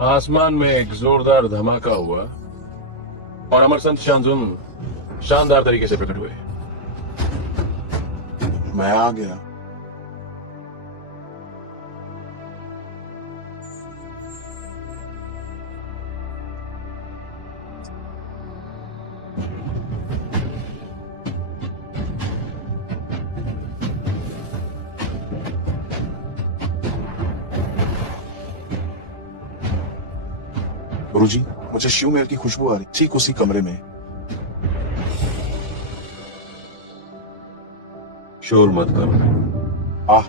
आसमान में एक जोरदार धमाका हुआ और अमरसंत शांजुन शानदार तरीके से प्रकट हुए। मैं आ गया। गुरुजी, मुझे शिव महल की खुशबू आ रही, ठीक उसी कमरे में। शोर मत करो। आह,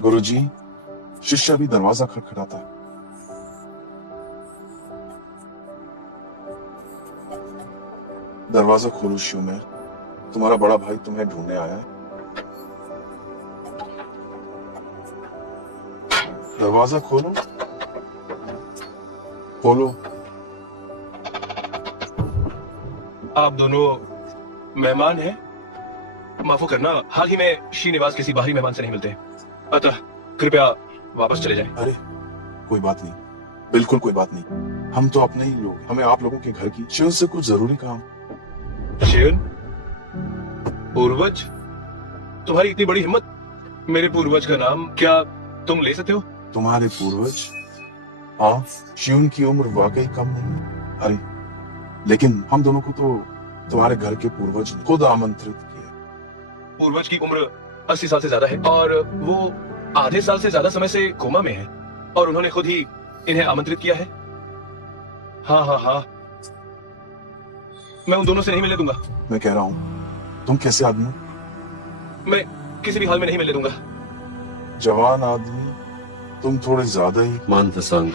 गुरुजी, शिष्य अभी दरवाजा खटखटाता है। दरवाजा खोलो शिव महल, तुम्हारा बड़ा भाई तुम्हें ढूंढने आया है। दरवाजा खोलो, खोलो। आप दोनों मेहमान हैं? माफो करना, हाल ही में श्रीनिवास किसी बाहरी मेहमान से नहीं मिलते, अतः कृपया वापस चले जाएं। अरे कोई बात नहीं, बिल्कुल कोई बात नहीं। हम तो अपने ही लोग, हमें आप लोगों के घर की शिव से कुछ जरूरी काम। शिवन, पूर्वज, तुम्हारी इतनी बड़ी हिम्मत। मेरे पूर्वज का नाम क्या तुम ले सकते हो? तुम्हारे पूर्वज? हाँ, शिवन की उम्र वाकई कम नहीं है। अरे लेकिन हम दोनों को तो तुम्हारे घर के पूर्वज ने खुद आमंत्रित किया। पूर्वज की उम्र 80 साल से ज्यादा है और वो आधे साल से ज्यादा समय से कोमा में है और उन्होंने खुद ही इन्हें आमंत्रित किया है। हाँ हाँ हाँ, मैं उन दोनों से नहीं मिलने दूंगा। मैं कह रहा हूँ, तुम कैसे आदमी हो? मैं किसी भी हाल में नहीं मिलने दूंगा। जवान आदमी, तुम थोड़े ज्यादा ही। मानतसंग,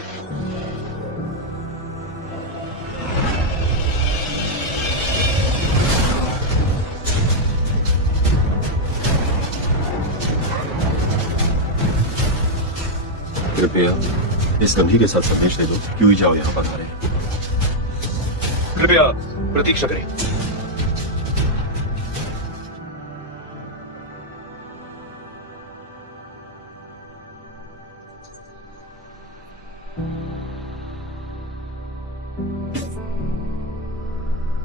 कृपया इस गंभी के साथ संदेश दे दो, क्यों ही जाओ यहाँ पर आ रहे हैं। कृपया प्रतीक्षा करें।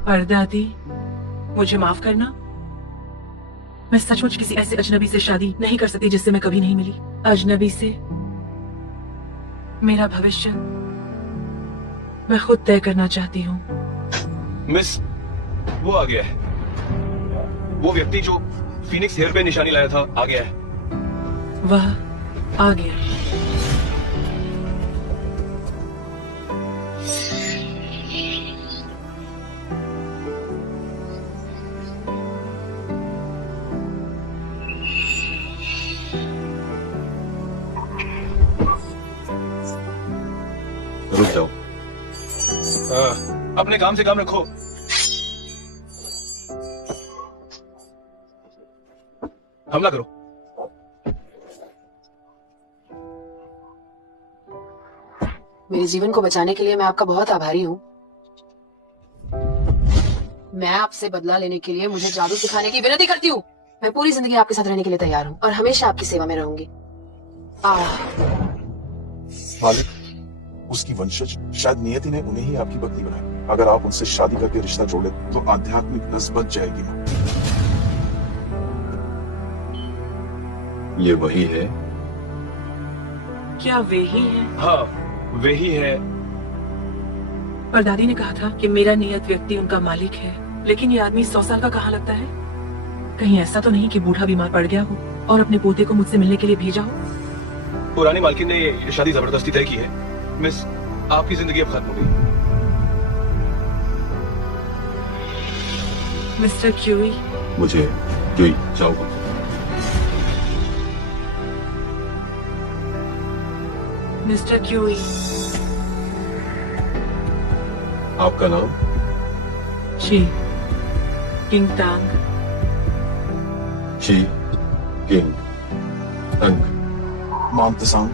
परदादी, मुझे माफ करना। मैं सचमुच किसी ऐसे अजनबी से शादी नहीं कर सकती जिससे मैं कभी नहीं मिली। अजनबी से मेरा भविष्य मैं खुद तय करना चाहती हूँ। मिस, वो आ गया है। वो व्यक्ति जो फीनिक्स हेयर पे निशानी लाया था आ गया है। वह आ गया। रुक जाओ। अपने काम से काम रखो। हमला करो। मेरे जीवन को बचाने के लिए मैं आपका बहुत आभारी हूँ। मैं आपसे बदला लेने के लिए मुझे जादू सिखाने की विनती करती हूँ। मैं पूरी जिंदगी आपके साथ रहने के लिए तैयार हूँ और हमेशा आपकी सेवा में रहूंगी। मालिक, उसकी वंशज, शायद नियति ने उन्हें ही आपकी पत्नी बनाया। अगर आप उनसे शादी करके रिश्ता जोड़े तो आध्यात्मिक नस बच जाएगी। ये वही है? क्या वे ही है? हाँ, वे ही है। परदादी ने कहा था कि मेरा नियत व्यक्ति उनका मालिक है, लेकिन ये आदमी 100 साल का कहाँ लगता है? कहीं ऐसा तो नहीं कि बूढ़ा बीमार पड़ गया हो और अपने पोते को मुझसे मिलने के लिए भेजा हो? पुरानी मालकिन ने ये शादी जबरदस्ती तय की है। मिस, आपकी जिंदगी अब खत्म हो गई। मिस्टर क्यूई, मुझे क्यों जाओ। Mister QE. आपका नाम? She king Thang. She king तंग। मानतसंग,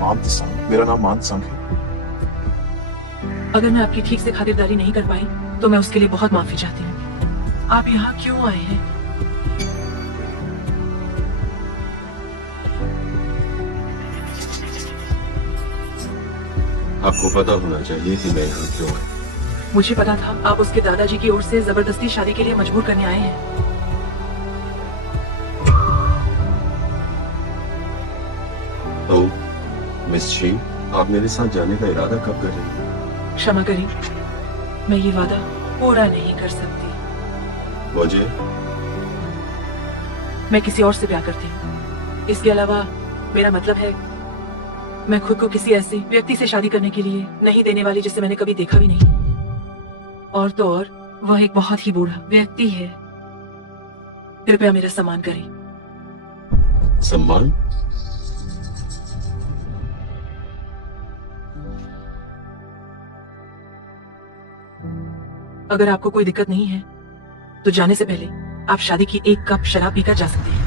मानतसंग, मेरा नाम मानतसंग है। अगर मैं आपकी ठीक से खातिरदारी नहीं कर पाई तो मैं उसके लिए बहुत माफी चाहती हूँ। आप यहाँ क्यों आए हैं? आपको पता होना चाहिए कि मैं यहाँ क्यों आया। मुझे पता था आप उसके दादाजी की ओर से जबरदस्ती शादी के लिए मजबूर करने आए हैं। तो मिस शी, आप मेरे साथ जाने का इरादा कब कर रही हैं? क्षमा करें, मैं ये वादा पूरा नहीं कर सकती। वजह? मैं किसी और से प्यार करती हूँ। इसके अलावा मेरा मतलब है मैं खुद को किसी ऐसे व्यक्ति से शादी करने के लिए नहीं देने वाली जिसे मैंने कभी देखा भी नहीं। और तो और वह एक बहुत ही बूढ़ा व्यक्ति है। कृपया मेरा सम्मान करें। सम्मान? अगर आपको कोई दिक्कत नहीं है तो जाने से पहले आप शादी की एक कप शराब पीकर जा सकते हैं।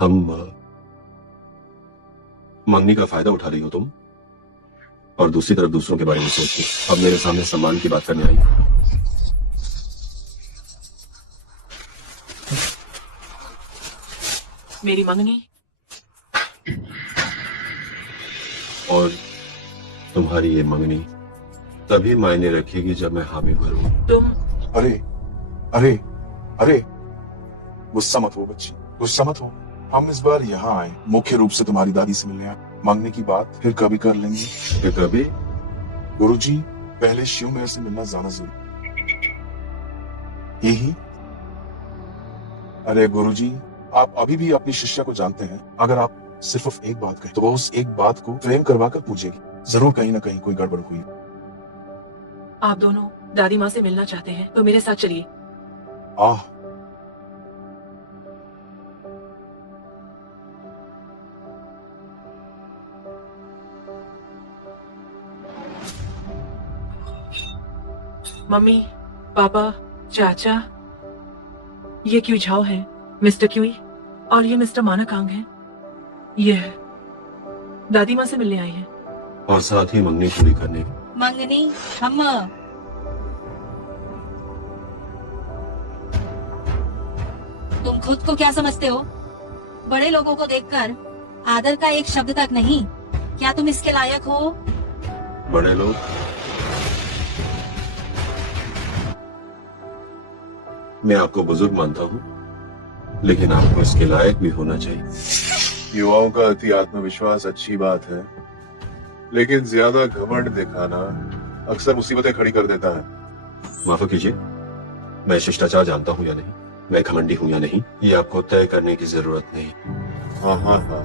हम मंगनी का फायदा उठा रही हो तुम, और दूसरी तरफ दूसरों के बारे में सोचती। अब मेरे सामने सम्मान की बात करने आई। मेरी मंगनी और तुम्हारी ये मंगनी तभी मायने रखेगी जब मैं हामी भरूं। तुम अरे अरे अरे, गुस्सा मत हो बच्ची, गुस्सा मत हो। हम इस बार यहाँ आए मुख्य रूप से तुम्हारी दादी से मिलने आए। मांगने की बात फिर कभी कर लेंगे। कि कभी? गुरुजी, पहले शिव मेहर से मिलना ज्यादा जरूरी। यही? अरे गुरुजी, आप अभी भी अपनी शिष्या को जानते हैं। अगर आप सिर्फ एक बात कहें तो वो उस एक बात को फ्रेम करवा कर पूछेगी। जरूर कहीं ना कहीं कोई गड़बड़ हुई। आप दोनों दादी माँ से मिलना चाहते हैं तो मेरे साथ चलिए। आह, मम्मी, पापा, चाचा, ये क्यू झाओ है, मिस्टर क्यूई, और ये मिस्टर मानकांग है। ये है दादी माँ से मिलने आई है। और साथ ही मंगनी पूरी करने की। मंगनी, हम तुम खुद को क्या समझते हो? बड़े लोगों को देखकर आदर का एक शब्द तक नहीं, क्या तुम इसके लायक हो? बड़े लोग? मैं आपको बुजुर्ग मानता हूँ, लेकिन आपको इसके लायक भी होना चाहिए। युवाओं का अति आत्मविश्वास अच्छी बात है, लेकिन ज्यादा घमंड दिखाना अक्सर मुसीबतें खड़ी कर देता है। माफ कीजिए, मैं शिष्टाचार जानता हूँ या नहीं, मैं घमंडी हूँ या नहीं, ये आपको तय करने की जरूरत नहीं। हाँ हाँ हाँ,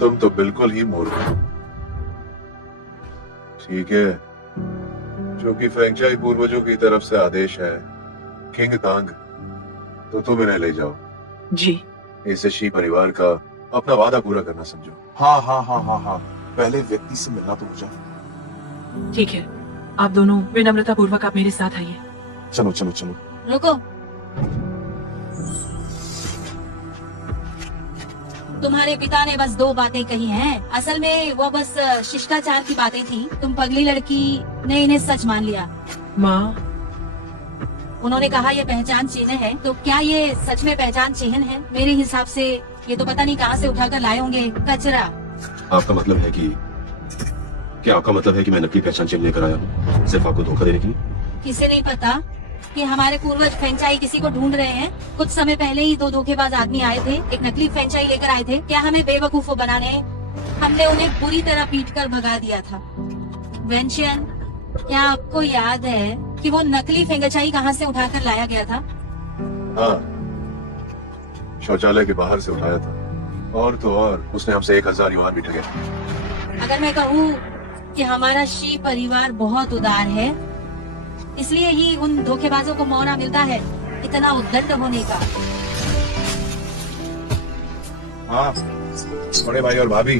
तुम तो बिल्कुल ही मूर्ख हो। ठीक है, क्योंकि फ्रेंचाइज पूर्वजों की तरफ से आदेश है, किंग तांग, तो तुम इन्हें ले जाओ। जी। इसे शी परिवार का अपना वादा पूरा करना समझो। हाँ हाँ हाँ हाँ हाँ, पहले व्यक्ति से मिलना तो हो जाए। ठीक है, आप दोनों विनम्रता पूर्वक आप मेरे साथ आइए। चलो चलो चलो। रुको, तुम्हारे पिता ने बस 2 बातें कही हैं। असल में वो बस शिष्टाचार की बातें थी। तुम पगली लड़की ने इन्हें सच मान लिया। माँ, उन्होंने कहा ये पहचान चिन्ह है, तो क्या ये सच में पहचान चिन्ह है? मेरे हिसाब से ये तो पता नहीं कहाँ से उठाकर लाए होंगे, कचरा। आपका मतलब है कि क्या आपका मतलब है कि मैं नकली पहचान चिन्ह लेकर आया हूँ सिर्फ आपको धोखा देने के लिए? किसे नहीं पता कि हमारे पूर्वज फेंचाई किसी को ढूंढ रहे हैं। कुछ समय पहले ही 2 धोखेबाज आदमी आए थे, एक नकली फेंचाई लेकर आए थे। क्या हमें बेवकूफों बनाने हमने उन्हें बुरी तरह पीटकर भगा दिया था। वेंशियन, क्या आपको याद है कि वो नकली फेंचाई कहाँ से उठाकर लाया गया था? हाँ, शौचालय के बाहर से उठाया था, और तो और उसने हमसे 1000 युआन भी ठगे। अगर मैं कहूँ कि हमारा शी परिवार बहुत उदार है, इसलिए ही उन धोखेबाजों को मौका मिलता है इतना उद्दंड होने का। हाँ, बड़े भाई और भाभी,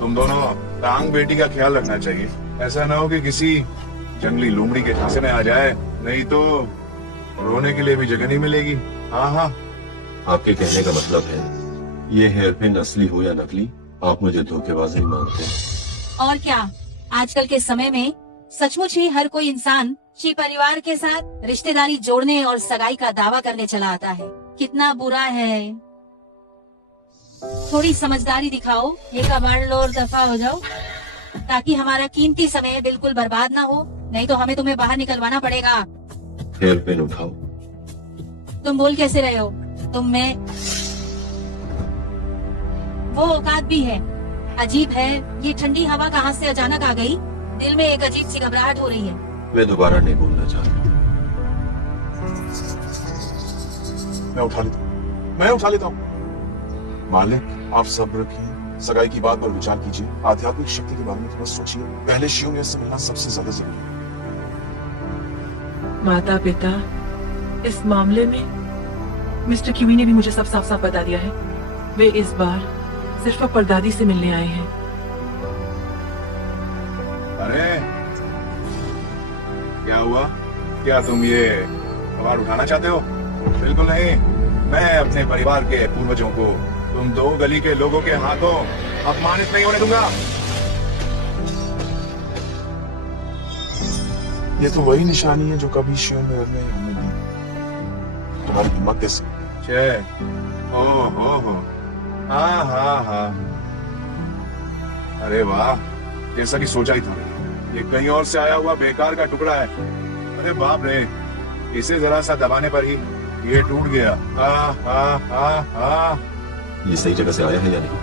तुम दोनों तांग बेटी का ख्याल रखना चाहिए। ऐसा ना हो कि किसी जंगली लोमड़ी के झांसे में आ जाए, नहीं तो रोने के लिए भी जगह नहीं मिलेगी। हाँ हाँ, आपके कहने का मतलब है ये हेयरपिन असली हो या नकली, आप मुझे धोखेबाज नहीं मानते? और क्या, आजकल के समय में सचमुच ही हर कोई इंसान शी परिवार के साथ रिश्तेदारी जोड़ने और सगाई का दावा करने चला आता है। कितना बुरा है। थोड़ी समझदारी दिखाओ, ये कमांड लो और दफा हो जाओ, ताकि हमारा कीमती समय बिल्कुल बर्बाद ना हो, नहीं तो हमें तुम्हें बाहर निकलवाना पड़ेगा। हेयर पिन उठाओ। तुम बोल कैसे रहे हो? तुम में वो औकात भी है। अजीब है, ये ठंडी हवा कहाँ से अचानक आ गई? दिल में एक अजीब सी घबराहट हो रही है। मैं दोबारा नहीं बोलना चाहता। मैं उठा लेता हूँ। मालिक, आप सब्र रखिए, सगाई की बात पर विचार कीजिए, आध्यात्मिक शक्ति के बारे में थोड़ा सोचिए। पहले शिव से मिलना सबसे ज्यादा जरूरी है। माता पिता, इस मामले में मिस्टर क्यूई ने भी मुझे सब साफ साफ बता दिया है। वे इस बार सिर्फ परदादी से मिलने आए हैं। अरे क्या हुआ? क्या तुम ये सवाल उठाना चाहते हो? बिल्कुल नहीं। मैं अपने परिवार के पूर्वजों को तुम दो गली के लोगों के हाथों अपमानित नहीं होने दूंगा। ये तो वही निशानी है जो कभी शिव ने हमें दी। तुम्हारी हिम्मत कैसी? ओहो, हाँ। अरे वाह, जैसा कि सोचा ही था, ये कहीं और से आया हुआ बेकार का टुकड़ा है। अरे बाप रे, इसे जरा सा दबाने पर ही ये टूट गया। ये सही जगह से आया है या नहीं?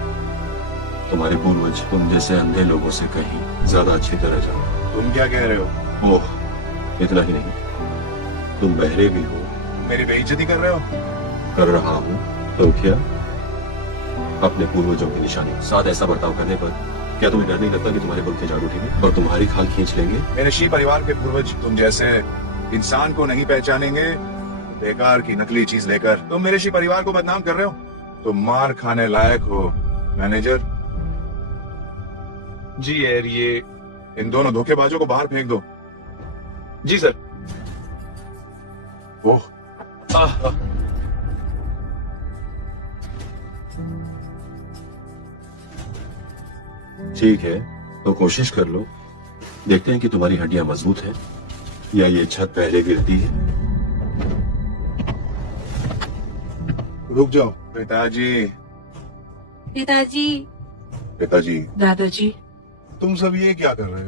तुम्हारे पूर्वज तुम जैसे अंधे लोगों से कहीं ज्यादा अच्छी तरह जानो। तुम क्या कह रहे हो? ओह, इतना ही नहीं, तुम बहरे भी हो। मेरी बेइज्जती कर रहे हो? कर रहा हूँ तो क्या? अपने पूर्वजों की निशानी के साथ ऐसा बर्ताव करने पर क्या तुम्हें डर नहीं लगता कि तुम्हारे पुरखे जाग उठेंगे और तुम्हारी खाल खींच लेंगे? मेरे शी परिवार के पूर्वज तुम जैसे इंसान को नहीं पहचानेंगे, बेकार की नकली चीज लेकर तुम मेरे शी परिवार को बदनाम कर रहे हो। तुम मार खाने लायक हो। मैनेजर जी यार, ये इन दोनों धोखेबाजों को बाहर फेंक दो। जी सर। ओह, ठीक है, तो कोशिश कर लो। देखते हैं कि तुम्हारी हड्डियां मजबूत हैं या ये छत पहले गिरती है। रुक जाओ। पिताजी, दादाजी, तुम सब ये क्या कर रहे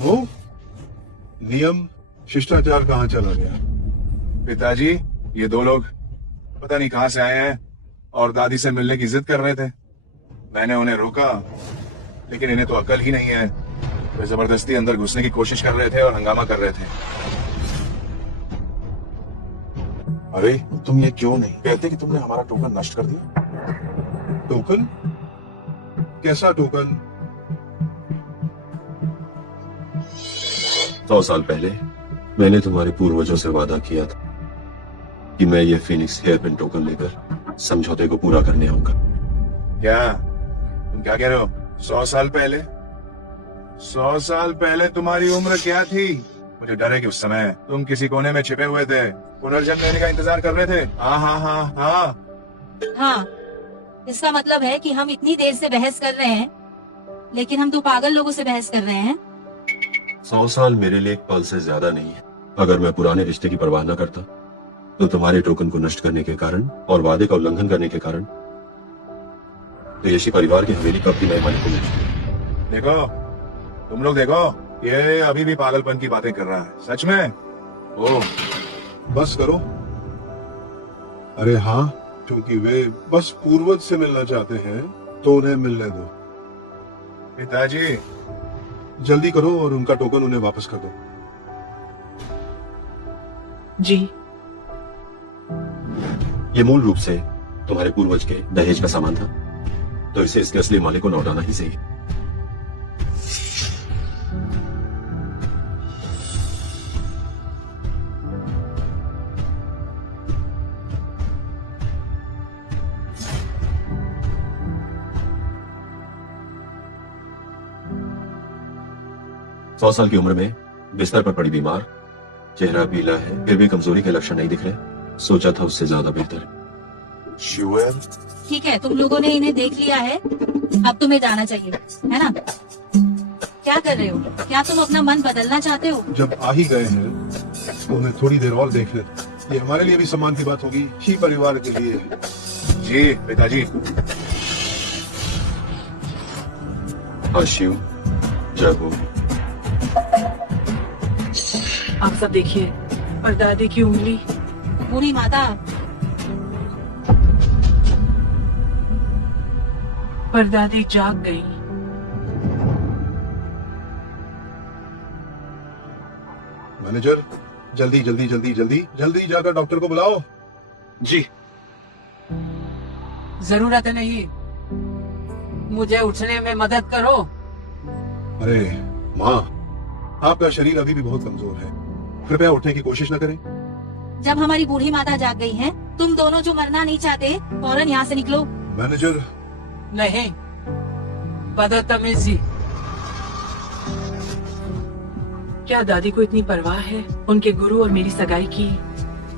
हो? नियम शिष्टाचार कहाँ चला गया? पिताजी, ये दो लोग पता नहीं कहाँ से आए हैं और दादी से मिलने की जिद कर रहे थे। मैंने उन्हें रोका, लेकिन इन्हें तो अकल ही नहीं है। वे जबरदस्ती अंदर घुसने की कोशिश कर रहे थे और हंगामा कर रहे थे। अरे तुम ये क्यों नहीं कहते कि तुमने हमारा टोकन नष्ट कर दिया? टोकन? कैसा टोकन? 100 साल पहले मैंने तुम्हारे पूर्वजों से वादा किया था कि मैं ये फिनिक्स हेयर पिन टोकन लेकर समझौते को पूरा करने आऊंगा। क्या तुम क्या कह रहे हो? 100 साल पहले? 100 साल पहले तुम्हारी उम्र क्या थी? मुझे डर है कि उस समय तुम किसी कोने में छिपे हुए थे, पुनर्जन्म लेने का इंतजार कर रहे थे। हाँ, इसका मतलब है कि हम इतनी देर से बहस कर रहे हैं, लेकिन हम तो पागल लोगों से बहस कर रहे हैं। 100 साल मेरे लिए एक पल से ज्यादा नहीं है। अगर मैं पुराने रिश्ते की परवाह न करता तो तुम्हारे टोकन को नष्ट करने के कारण और वादे का उल्लंघन करने के कारण तो यशी परिवार की हवेली कब की नए मालिक को मिली। देखो, तुम लोग देखो, ये अभी भी पागलपन की बातें कर रहा है। सच में? ओह, बस करो। अरे हाँ, क्योंकि वे बस पूर्वज से मिलना चाहते हैं तो उन्हें मिलने दो। पिताजी, जल्दी करो और उनका टोकन उन्हें वापस कर दो। जी। ये मूल रूप से तुम्हारे पूर्वज के दहेज का सामान था, तो इसे इसके असली मालिक को लौटाना ही सही। 100 साल की उम्र में बिस्तर पर पड़ी बीमार, चेहरा पीला है, फिर भी कमजोरी के लक्षण नहीं दिख रहे। सोचा था उससे ज्यादा बेहतर। शिवेर, ठीक है, तुम लोगों ने इन्हें देख लिया है, अब तुम्हें जाना चाहिए, है ना? क्या कर रहे हो? क्या तुम अपना मन बदलना चाहते हो? जब आ ही गए हैं तो उन्हें थोड़ी देर और देख ले। ये हमारे लिए भी सम्मान की बात होगी, ही परिवार के लिए। जी पिताजी। हाँ शिव, जय हो। आप सब देखिए, परदादी की उंगली। बूढ़ी माता, परदादी जाग गई। मैनेजर, जल्दी जल्दी जल्दी जल्दी जल्दी जाकर डॉक्टर को बुलाओ। जी। जरूरत नहीं, मुझे उठने में मदद करो। अरे माँ, आपका शरीर अभी भी बहुत कमजोर है, कृपया उठने की कोशिश न करें। जब हमारी बूढ़ी माता जाग गई है, तुम दोनों जो मरना नहीं चाहते फौरन यहाँ से निकलो। मैनेजर, नहीं, बदतमीजी। क्या दादी को इतनी परवाह है उनके गुरु और मेरी सगाई की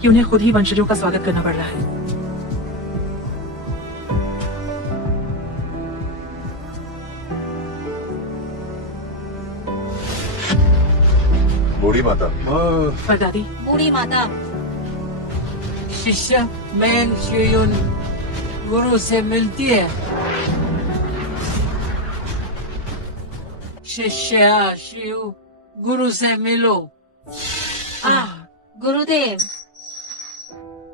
कि उन्हें खुद ही वंशजों का स्वागत करना पड़ रहा है? बूढ़ी माता। हाँ, परदादी, बूढ़ी माता, शिष्य मैन श्रीयुन गुरु से मिलती है। शिष्य शिव गुरु से मिलो। गुरुदेव।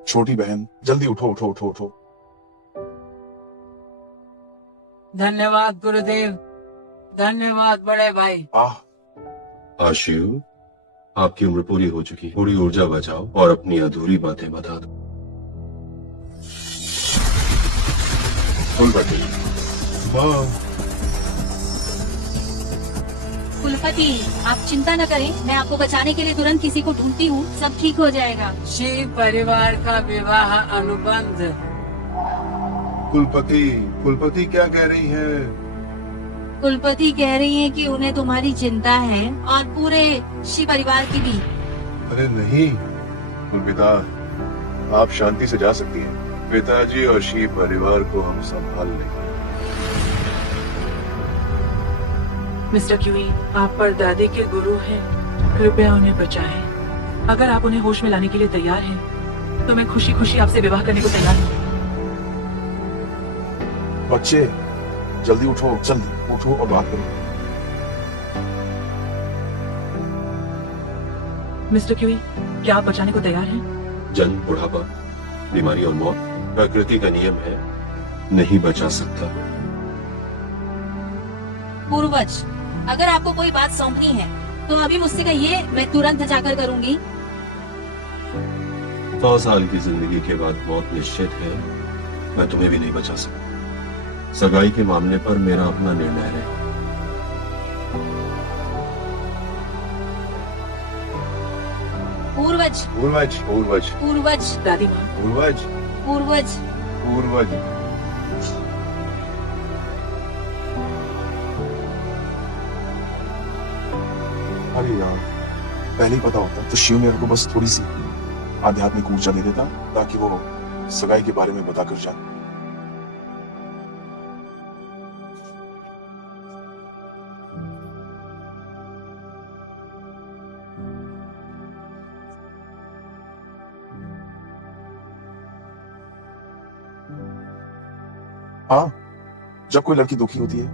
छोटी बहन, जल्दी उठो उठो उठो उठो। धन्यवाद गुरुदेव, धन्यवाद बड़े भाई। हाँ शिव, आपकी उम्र पूरी हो चुकी, थोड़ी ऊर्जा बचाओ और अपनी अधूरी बातें बता दो। माँ, कुलपति, आप चिंता न करें, मैं आपको बचाने के लिए तुरंत किसी को ढूंढती हूँ, सब ठीक हो जाएगा। शिव परिवार का विवाह अनुबंध। कुलपति, कुलपति क्या कह रही हैं? कुलपति कह रही हैं कि उन्हें तुम्हारी चिंता है और पूरे शिव परिवार की भी। अरे नहीं, कुलपिता, आप शांति से जा सकती हैं। पिताजी और शी परिवार को हम संभाल लेंगे। मिस्टर क्यूई, आप परदादी के गुरु हैं, कृपया उन्हें बचाएं। अगर आप उन्हें होश में लाने के लिए तैयार हैं, तो मैं खुशी खुशी आपसे विवाह करने को तैयार हूँ। बच्चे, जल्दी उठो, जल्दी उठो और बात करो। मिस्टर क्यूई, क्या आप बचाने को तैयार हैं? जन्म, बुढ़ापा, बीमारी और मौत प्रकृति का नियम है, नहीं बचा सकता। पूर्वज, अगर आपको कोई बात सौंपनी है तो अभी मुझसे कहिए, मैं तुरंत जाकर करूंगी। 100 साल की जिंदगी के बाद मौत निश्चित है, मैं तुम्हें भी नहीं बचा सकता। सगाई के मामले पर मेरा अपना निर्णय है। पूर्वज, पूर्वज, पूर्वज, पूर्वज, दादी माँ, पूर्वज, पूर्वज। पूर्वज। अरे यार, पहले ही पता होता तो शिव मेरे को बस थोड़ी सी आध्यात्मिक ऊर्जा दे देता, ताकि वो सगाई के बारे में बताकर जाए। हाँ, जब कोई लड़की दुखी होती है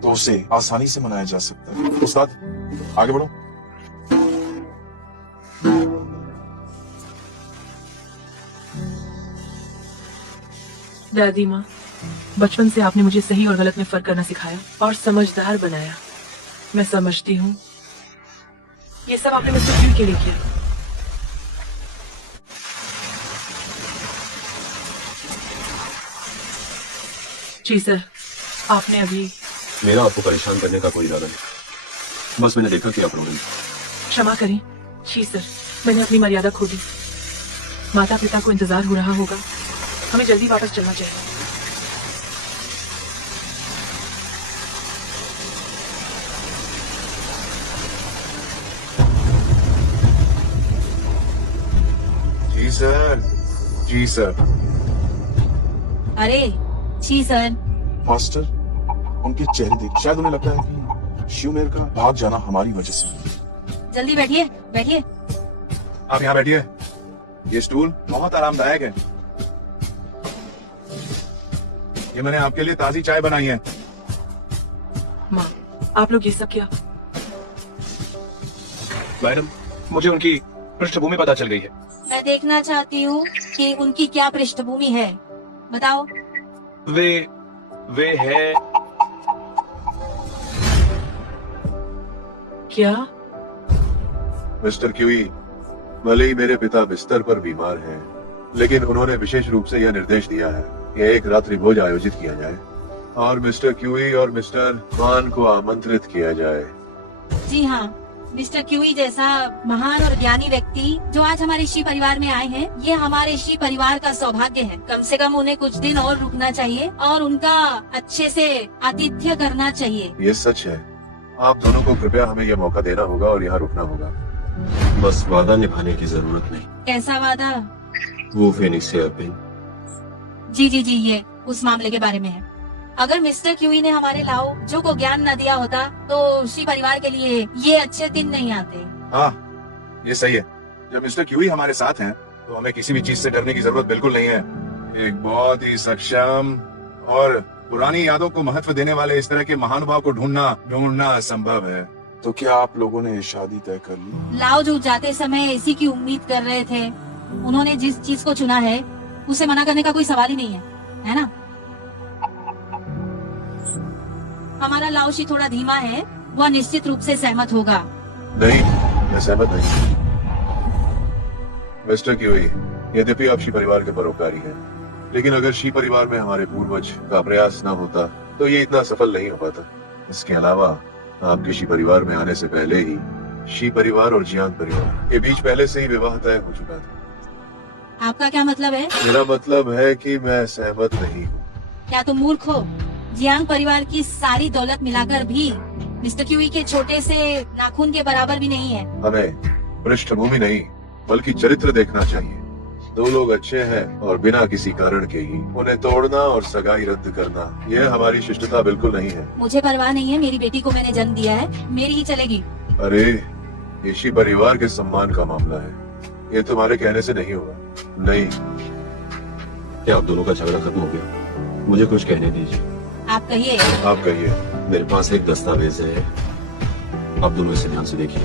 तो उसे आसानी से मनाया जा सकता है। उस्ताद, आगे बढ़ो। दादी माँ, बचपन से आपने मुझे सही और गलत में फर्क करना सिखाया और समझदार बनाया। मैं समझती हूँ ये सब आपने मिस्टर क्यू के लिए किया। जी सर, आपने अभी। मेरा आपको परेशान करने का कोई इरादा नहीं, बस मैंने देखा कि आप रो रही हैं। क्षमा करें। जी सर, मैंने अपनी मर्यादा खो दी। माता पिता को इंतजार हो रहा होगा, हमें जल्दी वापस चलना चाहिए। जी सर, जी सर। अरे जी सर। मास्टर, उनके चेहरे देख, शायद उन्हें लगता है कि शिवमेर का भाग जाना हमारी वजह से। जल्दी बैठिए बैठिए। आप यहाँ बैठिए, ये स्टूल बहुत आरामदायक है। ये मैंने आपके लिए ताजी चाय बनाई है। माँ, आप लोग ये सब क्या? मैडम, मुझे उनकी पृष्ठभूमि पता चल गई है। मैं देखना चाहती हूँ कि उनकी क्या पृष्ठभूमि है, बताओ। वे है क्या? मिस्टर क्यूई, भले ही मेरे पिता बिस्तर पर बीमार हैं, लेकिन उन्होंने विशेष रूप से यह निर्देश दिया है कि एक रात्रि भोज आयोजित किया जाए और मिस्टर क्यूई और मिस्टर मान को आमंत्रित किया जाए। जी हाँ, मिस्टर क्यूई जैसा महान और ज्ञानी व्यक्ति जो आज हमारे ऋषि परिवार में आए हैं, ये हमारे ऋषि परिवार का सौभाग्य है। कम से कम उन्हें कुछ दिन और रुकना चाहिए और उनका अच्छे से आतिथ्य करना चाहिए। ये सच है। आप दोनों को कृपया हमें यह मौका देना होगा और यहाँ रुकना होगा। बस वादा निभाने की जरूरत नहीं। कैसा वादा? वो फेनिक्स से अपिन। जी जी जी, ये उस मामले के बारे में है। अगर मिस्टर क्यूई ने हमारे लाओ जो को ज्ञान न दिया होता तो ऋषि परिवार के लिए ये अच्छे दिन नहीं आते। हाँ, ये सही है। जब मिस्टर क्यूई हमारे साथ हैं, तो हमें किसी भी चीज से डरने की जरूरत बिल्कुल नहीं है। एक बहुत ही सक्षम और पुरानी यादों को महत्व देने वाले इस तरह के महानुभाव को ढूंढना असंभव है। तो क्या आप लोगों ने शादी तय कर ली? लाओ जो जाते समय इसी की उम्मीद कर रहे थे। उन्होंने जिस चीज को चुना है उसे मना करने का कोई सवाल ही नहीं है ना? हमारा लाओशी थोड़ा धीमा है, वह निश्चित रूप से सहमत होगा। नहीं, मैं सहमत नहीं। मिस्टर क्यूई, यद्यपि आप शी परिवार के परोपकारी हैं, लेकिन अगर शी परिवार में हमारे पूर्वज का प्रयास न होता तो ये इतना सफल नहीं हो पाता। इसके अलावा आपके शी परिवार में आने से पहले ही शी परिवार और जियांग परिवार के बीच पहले से ही विवाह तय हो चुका था। आपका क्या मतलब है? मेरा मतलब है कि मैं सहमत नहीं हूँ। क्या तुम मूर्ख हो? जियांग परिवार की सारी दौलत मिलाकर भी मिस्टर क्यूई के छोटे से नाखून के बराबर भी नहीं है। हमें पृष्ठभूमि नहीं बल्कि चरित्र देखना चाहिए। दो लोग अच्छे हैं और बिना किसी कारण के ही उन्हें तोड़ना और सगाई रद्द करना, यह हमारी शिष्टता बिल्कुल नहीं है। मुझे परवाह नहीं है, मेरी बेटी को मैंने जन्म दिया है, मेरी ही चलेगी। अरे, ये शी परिवार के सम्मान का मामला है, ये तुम्हारे कहने से नहीं होगा। नहीं। क्या आप दोनों का झगड़ा खत्म हो गया? मुझे कुछ कहने दीजिए। आप कहिए। आप कहिए। मेरे पास एक दस्तावेज है, आप दोनों इसे ध्यान से देखिए।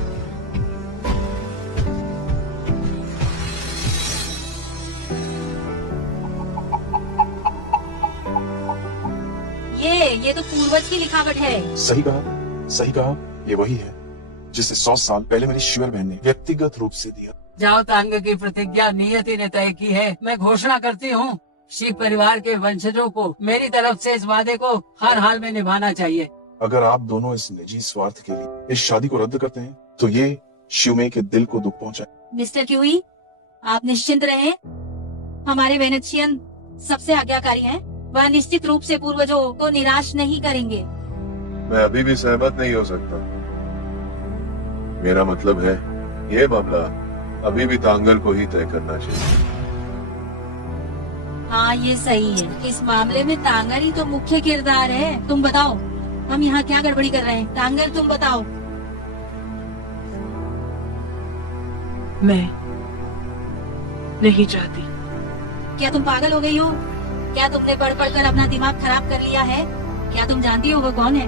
ये तो पूर्वज की लिखावट है। सही कहा, ये वही है जिसे 100 साल पहले मेरी शिवर बहन ने व्यक्तिगत रूप से दिया। जाओ तांग की प्रतिज्ञा नियति ने तय की है। मैं घोषणा करती हूँ, शी परिवार के वंशजों को मेरी तरफ से इस वादे को हर हाल में निभाना चाहिए। अगर आप दोनों इस निजी स्वार्थ के लिए इस शादी को रद्द करते हैं, तो ये शिवमे के दिल को दुख पहुंचाए। मिस्टर क्यूई, आप निश्चिंत रहें, हमारे वेनेशियन सबसे आज्ञाकारी हैं। वह निश्चित रूप से पूर्वजों को निराश नहीं करेंगे। मैं अभी भी सहमत नहीं हो सकता। मेरा मतलब है, ये मामला अभी भी तांगल को ही तय करना चाहिए। हाँ, ये सही है। इस मामले में तांगल ही तो मुख्य किरदार है। तुम बताओ, हम यहाँ क्या गड़बड़ी कर रहे हैं? तांगल, तुम बताओ। मैं नहीं चाहती। क्या तुम पागल हो गई हो? क्या तुमने पढ़ कर अपना दिमाग खराब कर लिया है? क्या तुम जानती हो वो कौन है?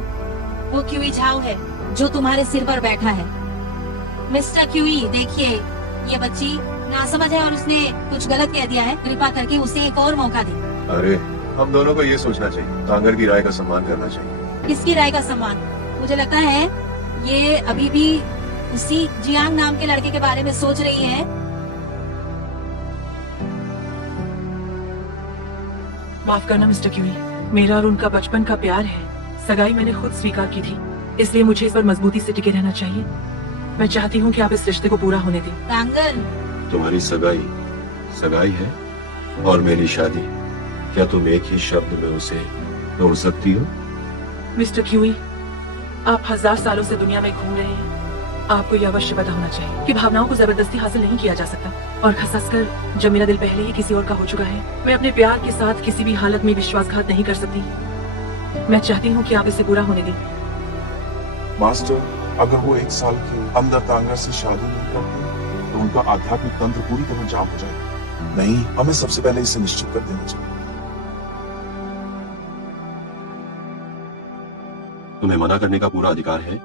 वो क्यूई झाओ है जो तुम्हारे सिर पर बैठा है। मिस्टर क्यूई, देखिए, ये बच्ची नासमझ है और उसने कुछ गलत कह दिया है। कृपा करके उसे एक और मौका दें। अरे, हम दोनों को ये सोचना चाहिए, तांगल की राय का सम्मान करना चाहिए। किसकी राय का सम्मान? मुझे लगता है ये अभी भी उसी जियांग नाम के लड़के के बारे में सोच रही है। माफ करना मिस्टर क्यूई, मेरा और उनका बचपन का प्यार है। सगाई मैंने खुद स्वीकार की थी, इसलिए मुझे इस पर मजबूती से टिके रहना चाहिए। मैं चाहती हूँ कि आप इस रिश्ते को पूरा होने दें। तांगल, तुम्हारी सगाई है और मेरी शादी, क्या तुम एक ही शब्द में उसे तोड़ सकती हो? मिस्टर क्यूई, आप 1000 सालों से दुनिया में घूम रहे हैं। आपको यह अवश्य पता होना चाहिए कि भावनाओं को जबरदस्ती हासिल नहीं किया जा सकता, और खासकर जब मेरा दिल पहले ही किसी और का हो चुका है। मैं अपने प्यार के साथ किसी भी हालत में विश्वासघात नहीं कर सकती। मैं चाहती हूँ कि आप इसे पूरा होने दें। मास्टर, अगर वो 1 साल के अंदर तांगा से शादी नहीं करते तो उनका आध्यात्मिक तंत्र पूरी तरह जाम हो जाएगा। नहीं, हमें सबसे पहले इसे निश्चित कर देना चाहिए। तुम्हें मना करने का पूरा अधिकार है,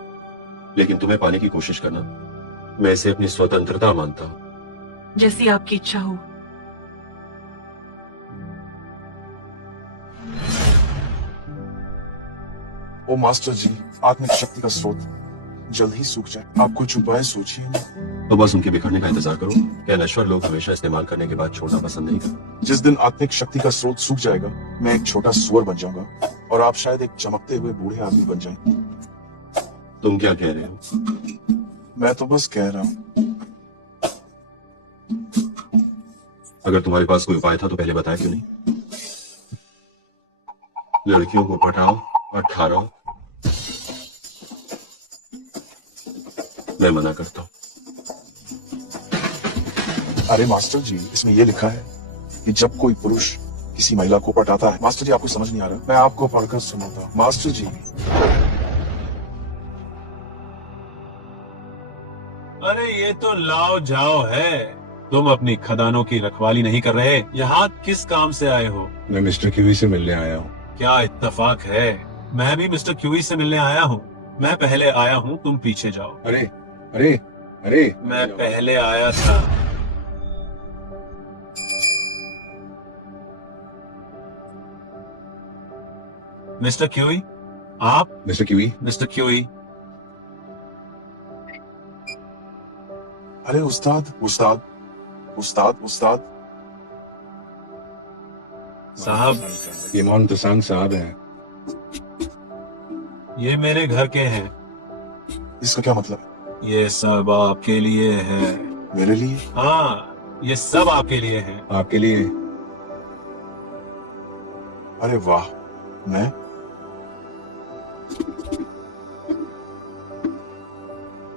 लेकिन तुम्हें पाने की कोशिश करना, मैं इसे अपनी स्वतंत्रता मानता हूं। जैसी आपकी इच्छा हो। ओ मास्टर जी, आत्मिक शक्ति का स्रोत जल्द ही सूख जाए। आप कुछ उपाय सोचिए ना। तो बस उनके बिखरने का इंतजार करो। क्या नश्वर लोग हमेशा इस्तेमाल करने के बाद छोड़ना पसंद नहीं करते? जिस दिन आत्मिक शक्ति का स्रोत सूख जाएगा, मैं एक छोटा सुअर बन जाऊंगा और आप शायद एक चमकते हुए बूढ़े आदमी बन जाएंगे। तुम क्या कह रहे हो? मैं तो बस कह रहा हूँ। अगर तुम्हारे पास कोई उपाय था तो पहले बताया क्यों नहीं? लड़कियों को पटाओ और ठहराओ। मैं मना करता हूं। अरे मास्टर जी, इसमें यह लिखा है कि जब कोई पुरुष किसी महिला को पटाता है। मास्टर जी, आपको समझ नहीं आ रहा? मैं आपको पढ़कर सुनाता हूं। मास्टर जी, अरे ये तो लाओ जाओ है। तुम अपनी खदानों की रखवाली नहीं कर रहे, यहाँ किस काम से आए हो? मैं मिस्टर क्यूई से मिलने आया हूँ। क्या इत्तेफाक है, मैं भी मिस्टर क्यूई से मिलने आया हूँ। मैं पहले आया हूँ, तुम पीछे जाओ। अरे अरे अरे, मैं पहले आया था। मिस्टर क्यूई, आप? मिस्टर क्यूई, मिस्टर क्यूई, अरे उस्ताद उस्ताद उस्ताद उस्ताद साहब, ये मोहन तसांग साहब हैं। ये मेरे घर के हैं। इसका क्या मतलब? ये सब आपके लिए है। मेरे लिए? हाँ, ये सब आपके लिए है। आपके लिए? अरे वाह। मैं?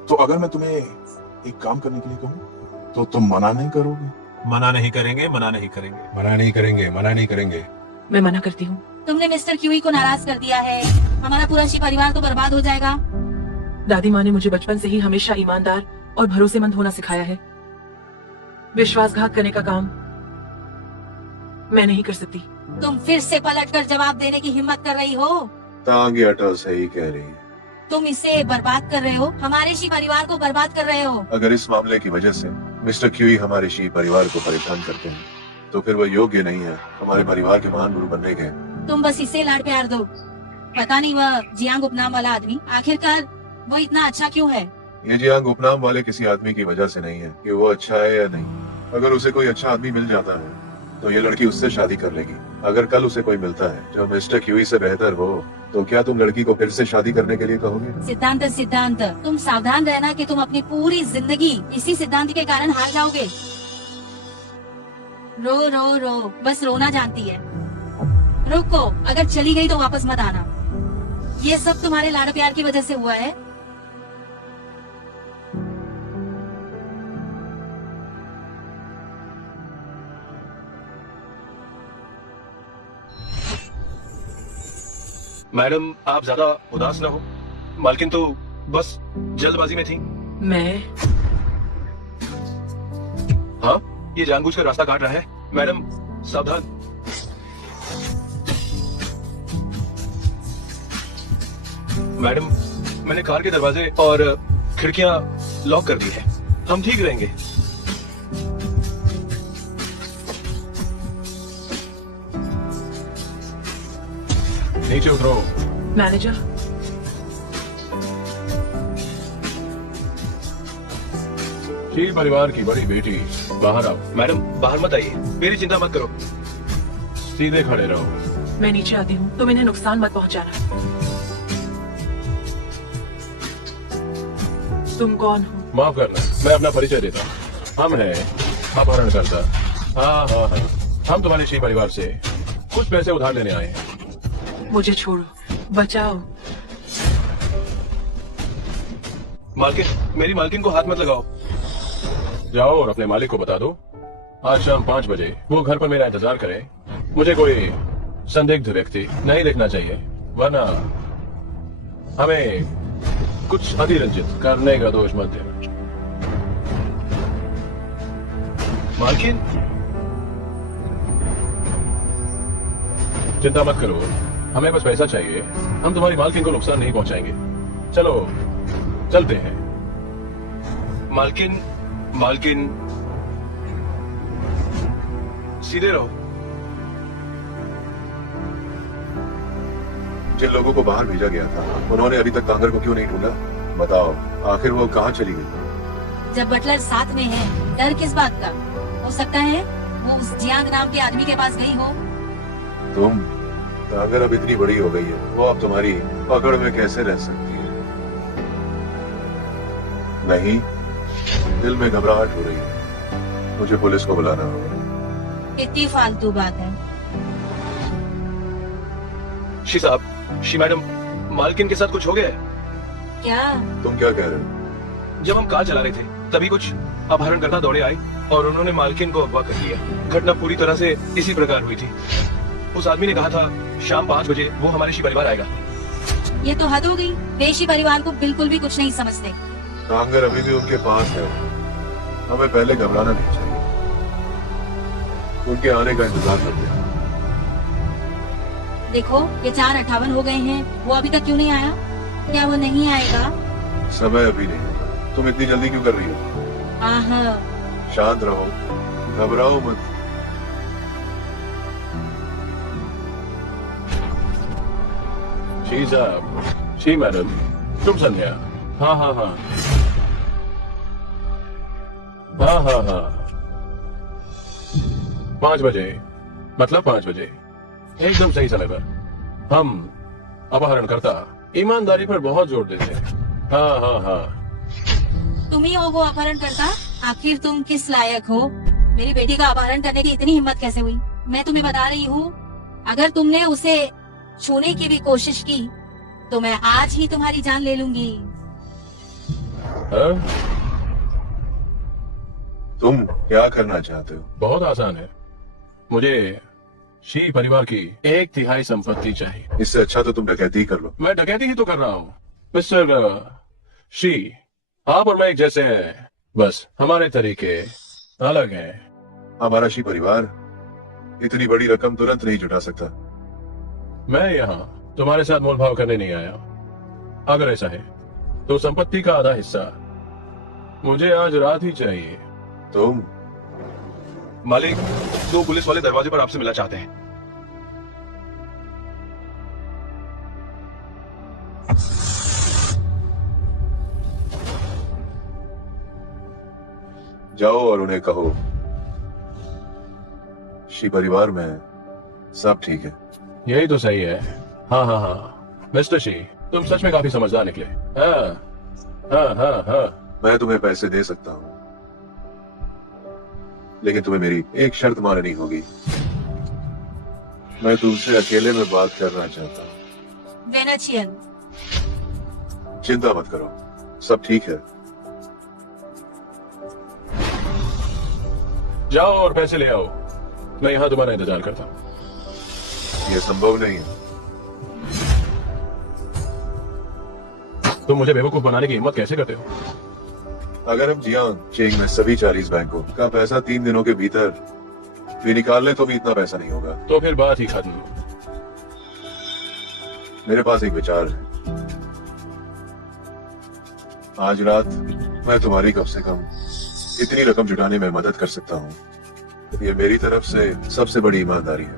तो अगर मैं तुम्हें एक काम करने के लिए कहूँ तो तुम मना नहीं करोगे? मना नहीं करेंगे, मना नहीं करेंगे। मना नहीं करेंगे, मना नहीं करेंगे। मैं मना करती हूँ। तुमने मिस्टर क्यूई को नाराज कर दिया है। हमारा पूरा शी परिवार तो बर्बाद हो जाएगा। दादी माँ ने मुझे बचपन से ही हमेशा ईमानदार और भरोसेमंद होना सिखाया है। विश्वासघात करने का काम मैं नहीं कर सकती। तुम फिर से पलटकर जवाब देने की हिम्मत कर रही हो? तांगी अटल सही कह रही है। तुम इसे बर्बाद कर रहे हो, हमारे शी परिवार को बर्बाद कर रहे हो। अगर इस मामले की वजह से मिस्टर क्यूई हमारे शी परिवार को परेशान करते हैं तो फिर वह योग्य नहीं है हमारे परिवार के महान गुरु बनने के। तुम बस इसे लाड प्यार दो। पता नहीं वह जियांग उपनाम वाला आदमी आखिरकार वो इतना अच्छा क्यों है? ये जियांग उपनाम वाले किसी आदमी की वजह से नहीं है कि वो अच्छा है या नहीं। अगर उसे कोई अच्छा आदमी मिल जाता है तो ये लड़की उससे शादी कर लेगी। अगर कल उसे कोई मिलता है जो मिस्टर क्यूई से बेहतर हो तो क्या तुम लड़की को फिर से शादी करने के लिए कहोगे? सिद्धांत सिद्धांत, तुम सावधान रहना कि तुम अपनी पूरी जिंदगी इसी सिद्धांत के कारण हार जाओगे। रो रो रो, बस रोना जानती है। रुको, अगर चली गई तो वापस मत आना। ये सब तुम्हारे लाड़ प्यार की वजह से हुआ है। मैडम, आप ज्यादा उदास ना हो। मालकिन तो बस जल्दबाजी में थी। मैं? हाँ, ये जानबूझकर रास्ता काट रहा है। मैडम, सावधान। मैडम, मैंने कार के दरवाजे और खिड़कियां लॉक कर दी है। हम ठीक रहेंगे। नीचे उतरो। मैनेजर, शी परिवार की बड़ी बेटी, बाहर आओ। मैडम, बाहर मत आइए, मेरी चिंता मत करो। सीधे खड़े रहो। मैं नीचे आती हूँ, तुम इन्हें नुकसान मत पहुँचाना। तुम कौन हो? माफ करना, मैं अपना परिचय देता हूँ। हम हैं अपहरणकर्ता। हाँ हाँ हाँ, हम तुम्हारे शी परिवार से कुछ पैसे उधार लेने आए हैं। मुझे छोड़ो, बचाओ। मालकिन, मेरी मालकिन को हाथ मत लगाओ। जाओ और अपने मालिक को बता दो आज शाम 5 बजे वो घर पर मेरा इंतजार करे। मुझे कोई संदिग्ध व्यक्ति नहीं देखना चाहिए, वरना हमें कुछ अतिरंजित करने का दोष मत देना। मालकिन, चिंता मत करो, हमें बस पैसा चाहिए। हम तुम्हारी मालकिन को नुकसान नहीं पहुंचाएंगे। चलो चलते हैं। मालकिन, मालकिन, सीधे रहो। जिन लोगों को बाहर भेजा गया था उन्होंने अभी तक कांगर को क्यों नहीं ढूंढा? बताओ, आखिर वो कहाँ चली गई? जब बटलर साथ में है, डर किस बात का? हो सकता है वो उस जियांग नाम के आदमी के पास गई हो। तुम कांगर अब इतनी बड़ी हो गई है, वो अब तुम्हारी पकड़ में कैसे रह सकती है? नहीं, दिल में घबराहट हो रही है। मुझे पुलिस को बुलाना होगा। कितनी फालतू बात है। शी साहब, शी मैडम, मालकिन के साथ कुछ हो गया है? क्या? तुम क्या कह रहे हो? जब हम कार चला रहे थे तभी कुछ अपहरणकर्ता दौड़े आए और उन्होंने मालकिन को अगवा कर लिया। घटना पूरी तरह से इसी प्रकार हुई थी। उस आदमी ने कहा था शाम 5 बजे वो हमारे शी परिवार आएगा। ये तो हद हो गई। वे शी परिवार को बिल्कुल भी कुछ नहीं समझते। कांगर अभी भी उनके पास है। हमें पहले घबराना नहीं चाहिए। उनके आने का इंतजार करते हैं। देखो, ये 4:58 हो गए हैं, वो अभी तक क्यों नहीं आया? क्या वो नहीं आएगा? समय अभी नहीं है। तुम इतनी जल्दी क्यों कर रही हो? आहा, शांत रहो, घबराओ मत। शी साहब, शी मैडम, तुम संध्या। हाँ हाँ हाँ हाँ हाँ हाँ 5 बजे, मतलब 5 बजे, एकदम सही समय पर। हम अपहरणकर्ता ईमानदारी पर बहुत जोर देते हैं। हाँ हाँ हाँ। तुम ही हो वो अपहरण करता? आखिर तुम किस लायक हो? मेरी बेटी का अपहरण करने की इतनी हिम्मत कैसे हुई? मैं तुम्हें बता रही हूँ, अगर तुमने उसे छूने की भी कोशिश की तो मैं आज ही तुम्हारी जान ले लूंगी। हाँ? तुम क्या करना चाहते हो? बहुत आसान है। मुझे शी परिवार की 1/3 संपत्ति चाहिए। इससे अच्छा तो तुम डकैती कर लो। मैं डकैती ही तो कर रहा हूँ मिस्टर शी। आप और मैं एक जैसे हैं, बस हमारे तरीके अलग हैं। हमारा शी परिवार इतनी बड़ी रकम तुरंत नहीं जुटा सकता। मैं यहाँ तुम्हारे साथ मोल भाव करने नहीं आया। अगर ऐसा है तो संपत्ति का आधा हिस्सा मुझे आज रात ही चाहिए। तुम? मालिक, 2 पुलिस वाले दरवाजे पर आपसे मिलना चाहते हैं। जाओ और उन्हें कहो शी परिवार में सब ठीक है। यही तो सही है। हाँ हाँ हाँ मिस्टर शी, तुम सच में काफी समझदार निकले। हाँ हाँ हाँ हाँ। मैं तुम्हें पैसे दे सकता हूँ, लेकिन तुम्हें मेरी एक शर्त माननी होगी। मैं तुमसे अकेले में बात करना चाहता हूँ। वेनेशियन। चिंता मत करो, सब ठीक है। जाओ और पैसे ले आओ। मैं यहाँ तुम्हारा इंतजार करता हूँ। यह संभव नहीं है। तुम मुझे बेवकूफ बनाने की हिम्मत कैसे करते हो? अगर हम जियांग चेंग में सभी 40 बैंकों का पैसा 3 दिनों के भीतर भी निकाल ले तो भी इतना पैसा नहीं होगा। तो फिर बात ही खत्म। मेरे पास एक विचार है। आज रात मैं तुम्हारी कम से कम इतनी रकम जुटाने में मदद कर सकता हूँ। ये मेरी तरफ से सबसे बड़ी ईमानदारी है।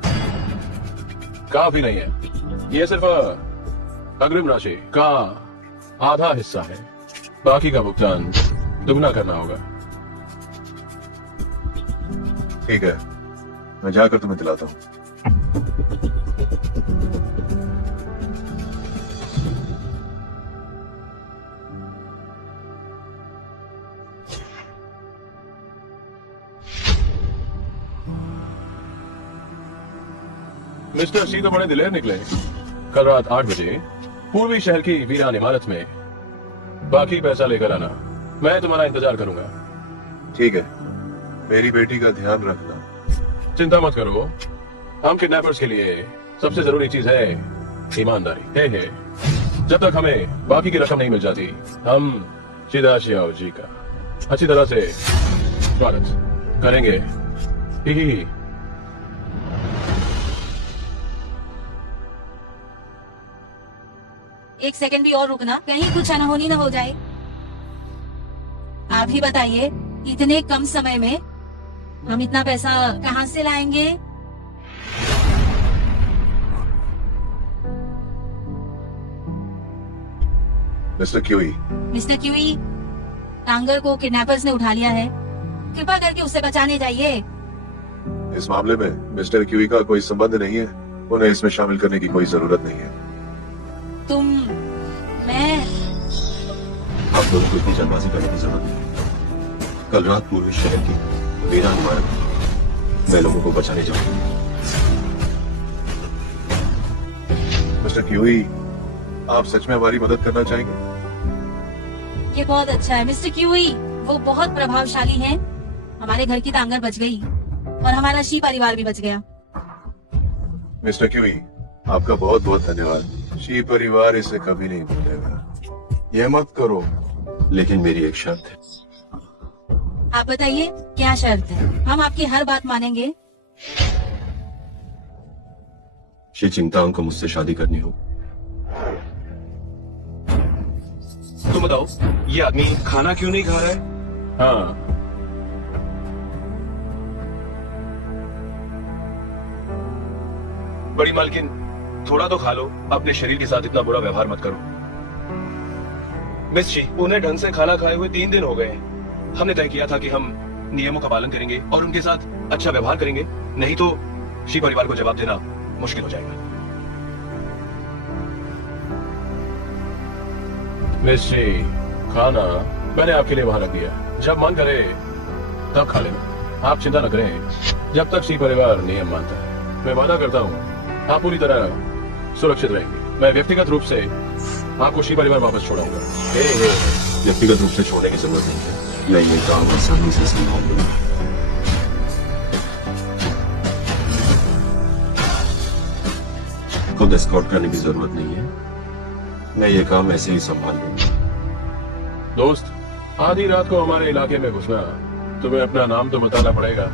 काफी नहीं है, ये सिर्फ अग्रिम राशि का आधा हिस्सा है। बाकी का भुगतान दुगना करना होगा। ठीक है, मैं जाकर तुम्हें दिलाता हूँ। मिस्टर शी तो बड़े दिलेर निकले। कल रात 8 बजे पूर्वी शहर की वीरान इमारत में बाकी पैसा लेकर आना। मैं तुम्हारा इंतजार करूंगा। ठीक है, मेरी बेटी का ध्यान रखना। चिंता मत करो, हम किडनैपर्स के लिए सबसे जरूरी चीज है ईमानदारी। हे जब तक हमें बाकी की रकम नहीं मिल जाती, हम सीधा शियाओ जी का अच्छी तरह से स्वागत करेंगे। ही। एक सेकंड भी और रुकना, कहीं कुछ अनहोनी ना हो जाए। आप ही बताइए, इतने कम समय में हम इतना पैसा कहाँ से लाएंगे? Mister QE, mister QE, Tangar को किडनैपर्स ने उठा लिया है, कृपा करके उससे बचाने जाइए। इस मामले में मिस्टर क्यूई का कोई संबंध नहीं है, उन्हें इसमें शामिल करने की कोई जरूरत नहीं है। मैं आप दोनों को इतनी जल्दबाजी करने की जरूरत नहीं। कल रात पूर्वी शहर की मेरा अनुमान, मैं लोगों को बचाने जाऊंगा। मिस्टर क्यूई, आप सच में हमारी मदद करना चाहेंगे? ये बहुत अच्छा है मिस्टर क्यूई, वो बहुत प्रभावशाली हैं। हमारे घर की टांगर बच गई और हमारा शी परिवार भी बच गया। मिस्टर क्यूई, आपका बहुत बहुत धन्यवाद। शी परिवार इसे कभी नहीं भूलेगा। ये मत करो। लेकिन मेरी एक शर्त है। आप बताइए क्या शर्त है? हम आपकी हर बात मानेंगे। शी चिंताओं को मुझसे शादी करनी हो। तुम बताओ, ये आदमी खाना क्यों नहीं खा रहा है? हाँ, बड़ी मालकिन, थोड़ा तो खा लो। अपने शरीर के साथ इतना बुरा व्यवहार मत करो। मिस शी, उन्हें ढंग से खाना खाए हुए 3 दिन हो गए हैं। हमने तय किया था कि हम नियमों का पालन करेंगे और उनके साथ अच्छा व्यवहार करेंगे, नहीं तो शी परिवार को जवाब देना मुश्किल हो जाएगा। मिस शी, खाना मैंने आपके लिए वहां रख दिया, जब मन करे तब खा लेना। आप चिंता न करें, जब तक शी परिवार नियम मानता है। मैं वादा करता हूँ आप पूरी तरह सुरक्षित रहेंगे। मैं व्यक्तिगत रूप से आपको शी परिवार वापस छोड़ाऊंगा। व्यक्तिगत रूप से छोड़ने की जरूरत नहीं है, मैं ये काम आसानी से संभाल लूंगा। खुद एस्कॉर्ट करने की जरूरत नहीं है, मैं ये काम ऐसे ही संभाल लूंगा। दोस्त, आधी रात को हमारे इलाके में घुसना, तुम्हें अपना नाम तो बताना पड़ेगा।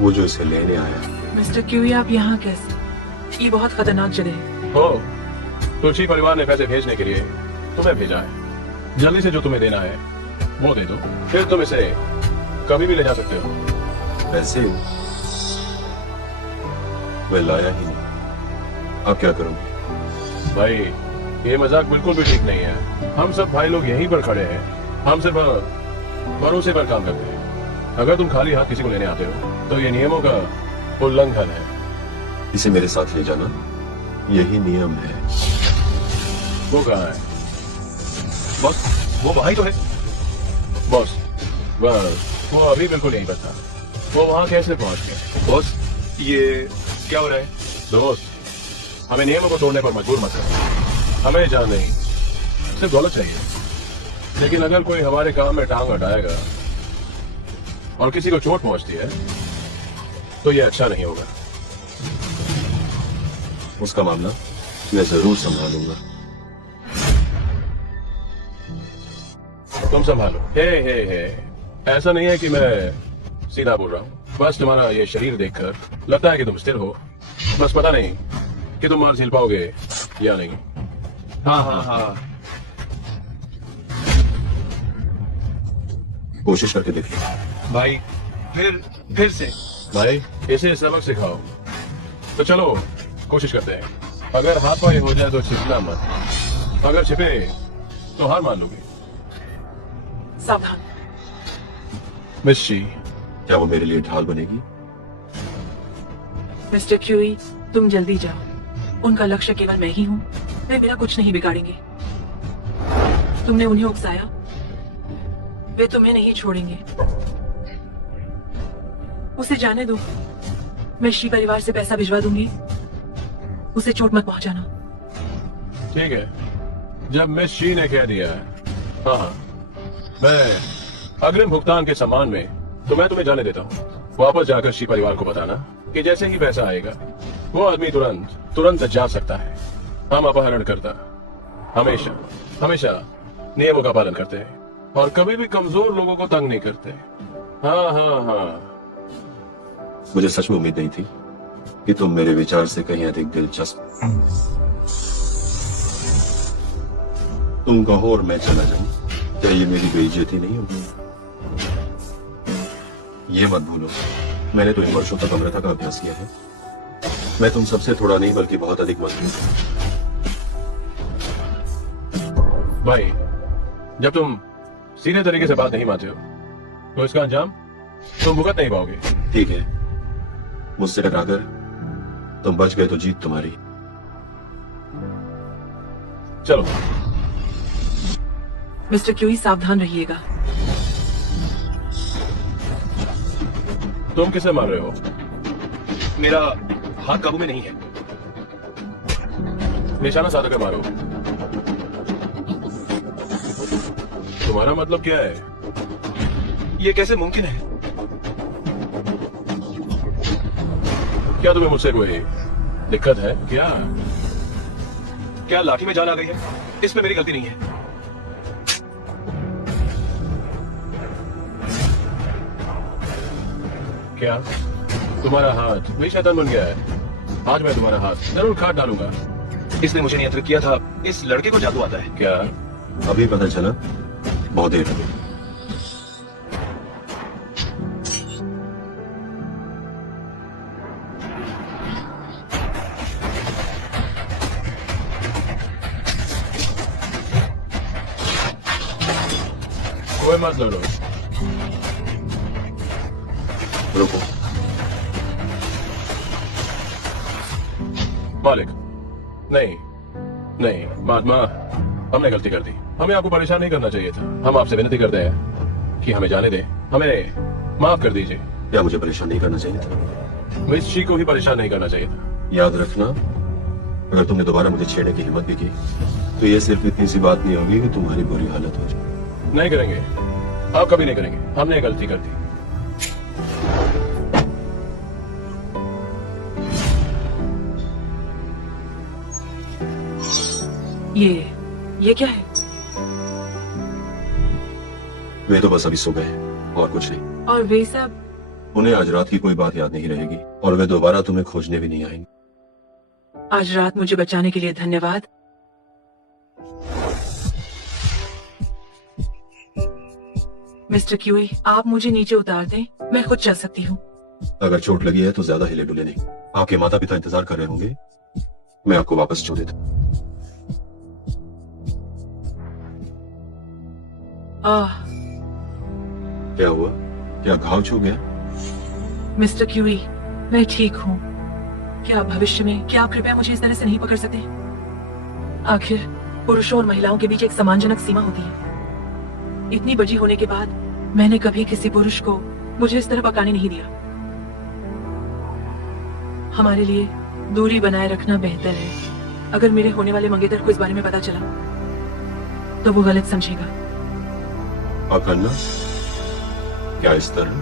वो जो इसे लेने आया। मिस्टर क्यूई, आप यहाँ कैसे? ये बहुत खतरनाक जगह है। हो, तुलसी परिवार ने पैसे भेजने के लिए तुम्हें भेजा है। जल्दी से जो तुम्हें देना है वो दे दो, फिर तुम इसे कभी भी ले जा सकते हो। वैसे मैं लाया ही नहीं, अब क्या करूंगी? भाई, ये मजाक बिल्कुल भी ठीक नहीं है। हम सब भाई लोग यहीं पर खड़े हैं, हम सिर्फ भरोसे पर काम करते हैं। अगर तुम खाली हाथ किसी को लेने आते हो तो ये नियमों का उल्लंघन है। इसे मेरे साथ ले जाना, यही नियम है। वो कहाँ है? बॉस, वो वहां ही तो है। बॉस, बस वो अभी बिल्कुल यहीं पर था। वो वहां कैसे पहुंच गया? बॉस, ये क्या हो रहा है? दोस्त, हमें नियमों को तोड़ने पर मजबूर मत करो। हमें जान नहीं, सिर्फ दौलत चाहिए। लेकिन अगर कोई हमारे काम में टांग अटाएगा और किसी को चोट पहुंचती है तो ये अच्छा नहीं होगा। उसका मामला मैं जरूर संभालूंगा। तुम संभालो। हे, ऐसा नहीं है कि मैं सीधा बोल रहा हूँ। बस तुम्हारा ये शरीर देखकर लगता है कि तुम स्थिर हो। बस पता नहीं कि तुम मार झेल पाओगे या नहीं। हाँ। कोशिश करके देखिए। भाई, फिर से। भाई, इसे सबक सिखाओ। तो चलो कोशिश करते हैं। अगर हाथ पाई हो जाए तो छिपना मत। अगर छिपे तो हार मान लोगे। सावधान। मिस शी, क्या वो मेरे लिए ढाल बनेगी? मिस्टर क्यूई, तुम जल्दी जाओ। उनका लक्ष्य केवल मैं ही हूँ। वे मेरा कुछ नहीं बिगाड़ेंगे। तुमने उन्हें उकसाया, वे तुम्हें नहीं छोड़ेंगे। उसे जाने दो। मैं शी परिवार से पैसा भिजवा दूंगी। उसे चोट मत पहुंचाना। ठीक है, जब मिस शी ने कह दिया, हाँ, मैं अग्रिम भुगतान के सम्मान में तो मैं तुम्हें जाने देता हूँ। वापस जाकर शी परिवार को बताना कि जैसे ही पैसा आएगा वो आदमी तुरंत जा सकता है। हम अपहरणकर्ता हमेशा हमेशा नियमों का पालन करते हैं और कभी भी कमजोर लोगों को तंग नहीं करते। हाँ हाँ हाँ। मुझे सच में उम्मीद नहीं थी कि तुम मेरे विचार से कहीं अधिक दिलचस्प। तुम कहो और मैं चला जाऊं, क्या ये मेरी बेइज्जती नहीं होगी? ये मत भूलो, मैंने तो इन वर्षों तक अमृता का अभ्यास किया है। मैं तुम सबसे थोड़ा नहीं बल्कि बहुत अधिक मजबूत हूं। भाई, जब तुम सीधे तरीके से बात नहीं मानते हो तो इसका अंजाम तुम भुगत नहीं पाओगे। ठीक है, मुझसे टकराकर तुम बच गए तो जीत तुम्हारी। चलो। मिस्टर क्यूई, सावधान रहिएगा। तुम किसे मार रहे हो? मेरा हाथ काबू में नहीं है। निशाना साध कर मारो। तुम्हारा मतलब क्या है? ये कैसे मुमकिन है? क्या तुम्हें मुझसे कोई दिक्कत है क्या? क्या लाठी में जान आ गई है? इसमें मेरी गलती नहीं है। क्या तुम्हारा हाथ भी शैतान बन गया है? आज मैं तुम्हारा हाथ जरूर काट डालूंगा। इसने मुझे नियंत्रित किया था। इस लड़के को जादू आता है। क्या? अभी पता चला? बहुत देर हो गई। कोई मत लड़ो। रुको। मालिक, नहीं नहीं महात्मा, हमने गलती कर दी। हमें आपको परेशान नहीं करना चाहिए था। हम आपसे विनती करते हैं कि हमें जाने दें। हमें माफ कर दीजिए। क्या मुझे परेशान नहीं करना चाहिए था? मिस शी को ही परेशान नहीं करना चाहिए था। याद रखना, अगर तुमने दोबारा मुझे छेड़ने की हिम्मत भी की तो ये सिर्फ इतनी सी बात नहीं होगी कि तुम्हारी बुरी हालत हो जाए। नहीं करेंगे, आप कभी नहीं करेंगे। हमने गलती कर दी। ये क्या है? वे तो बस अभी सो गए हैं और कुछ नहीं। और वे सब? उन्हें आज रात की कोई बात याद नहीं रहेगी और वे दोबारा तुम्हें खोजने भी नहीं आएंगे। आज रात मुझे बचाने के लिए धन्यवाद। मिस्टर क्यूई, आप मुझे नीचे उतार दें, मैं खुद चल सकती हूँ। अगर चोट लगी है तो ज्यादा हिले डुले नहीं। आपके माता पिता इंतजार कर रहे होंगे। मैं आपको वापस छोड़ देता हूँ। क्या हुआ? क्या घाव छू गया? मिस्टर क्यूई, मैं ठीक हूँ। क्या भविष्य में क्या आप कृपया मुझे इस तरह से नहीं पकड़ सकते? आखिर पुरुषों और महिलाओं के बीच एक सम्मानजनक सीमा होती है। इतनी बड़ी होने के बाद मैंने कभी किसी पुरुष को मुझे इस तरह पकाने नहीं दिया। हमारे लिए दूरी बनाए रखना बेहतर है। अगर मेरे होने वाले मंगेतर को इस बारे में पता चला तो वो गलत समझेगा। और करना क्या इस तरह?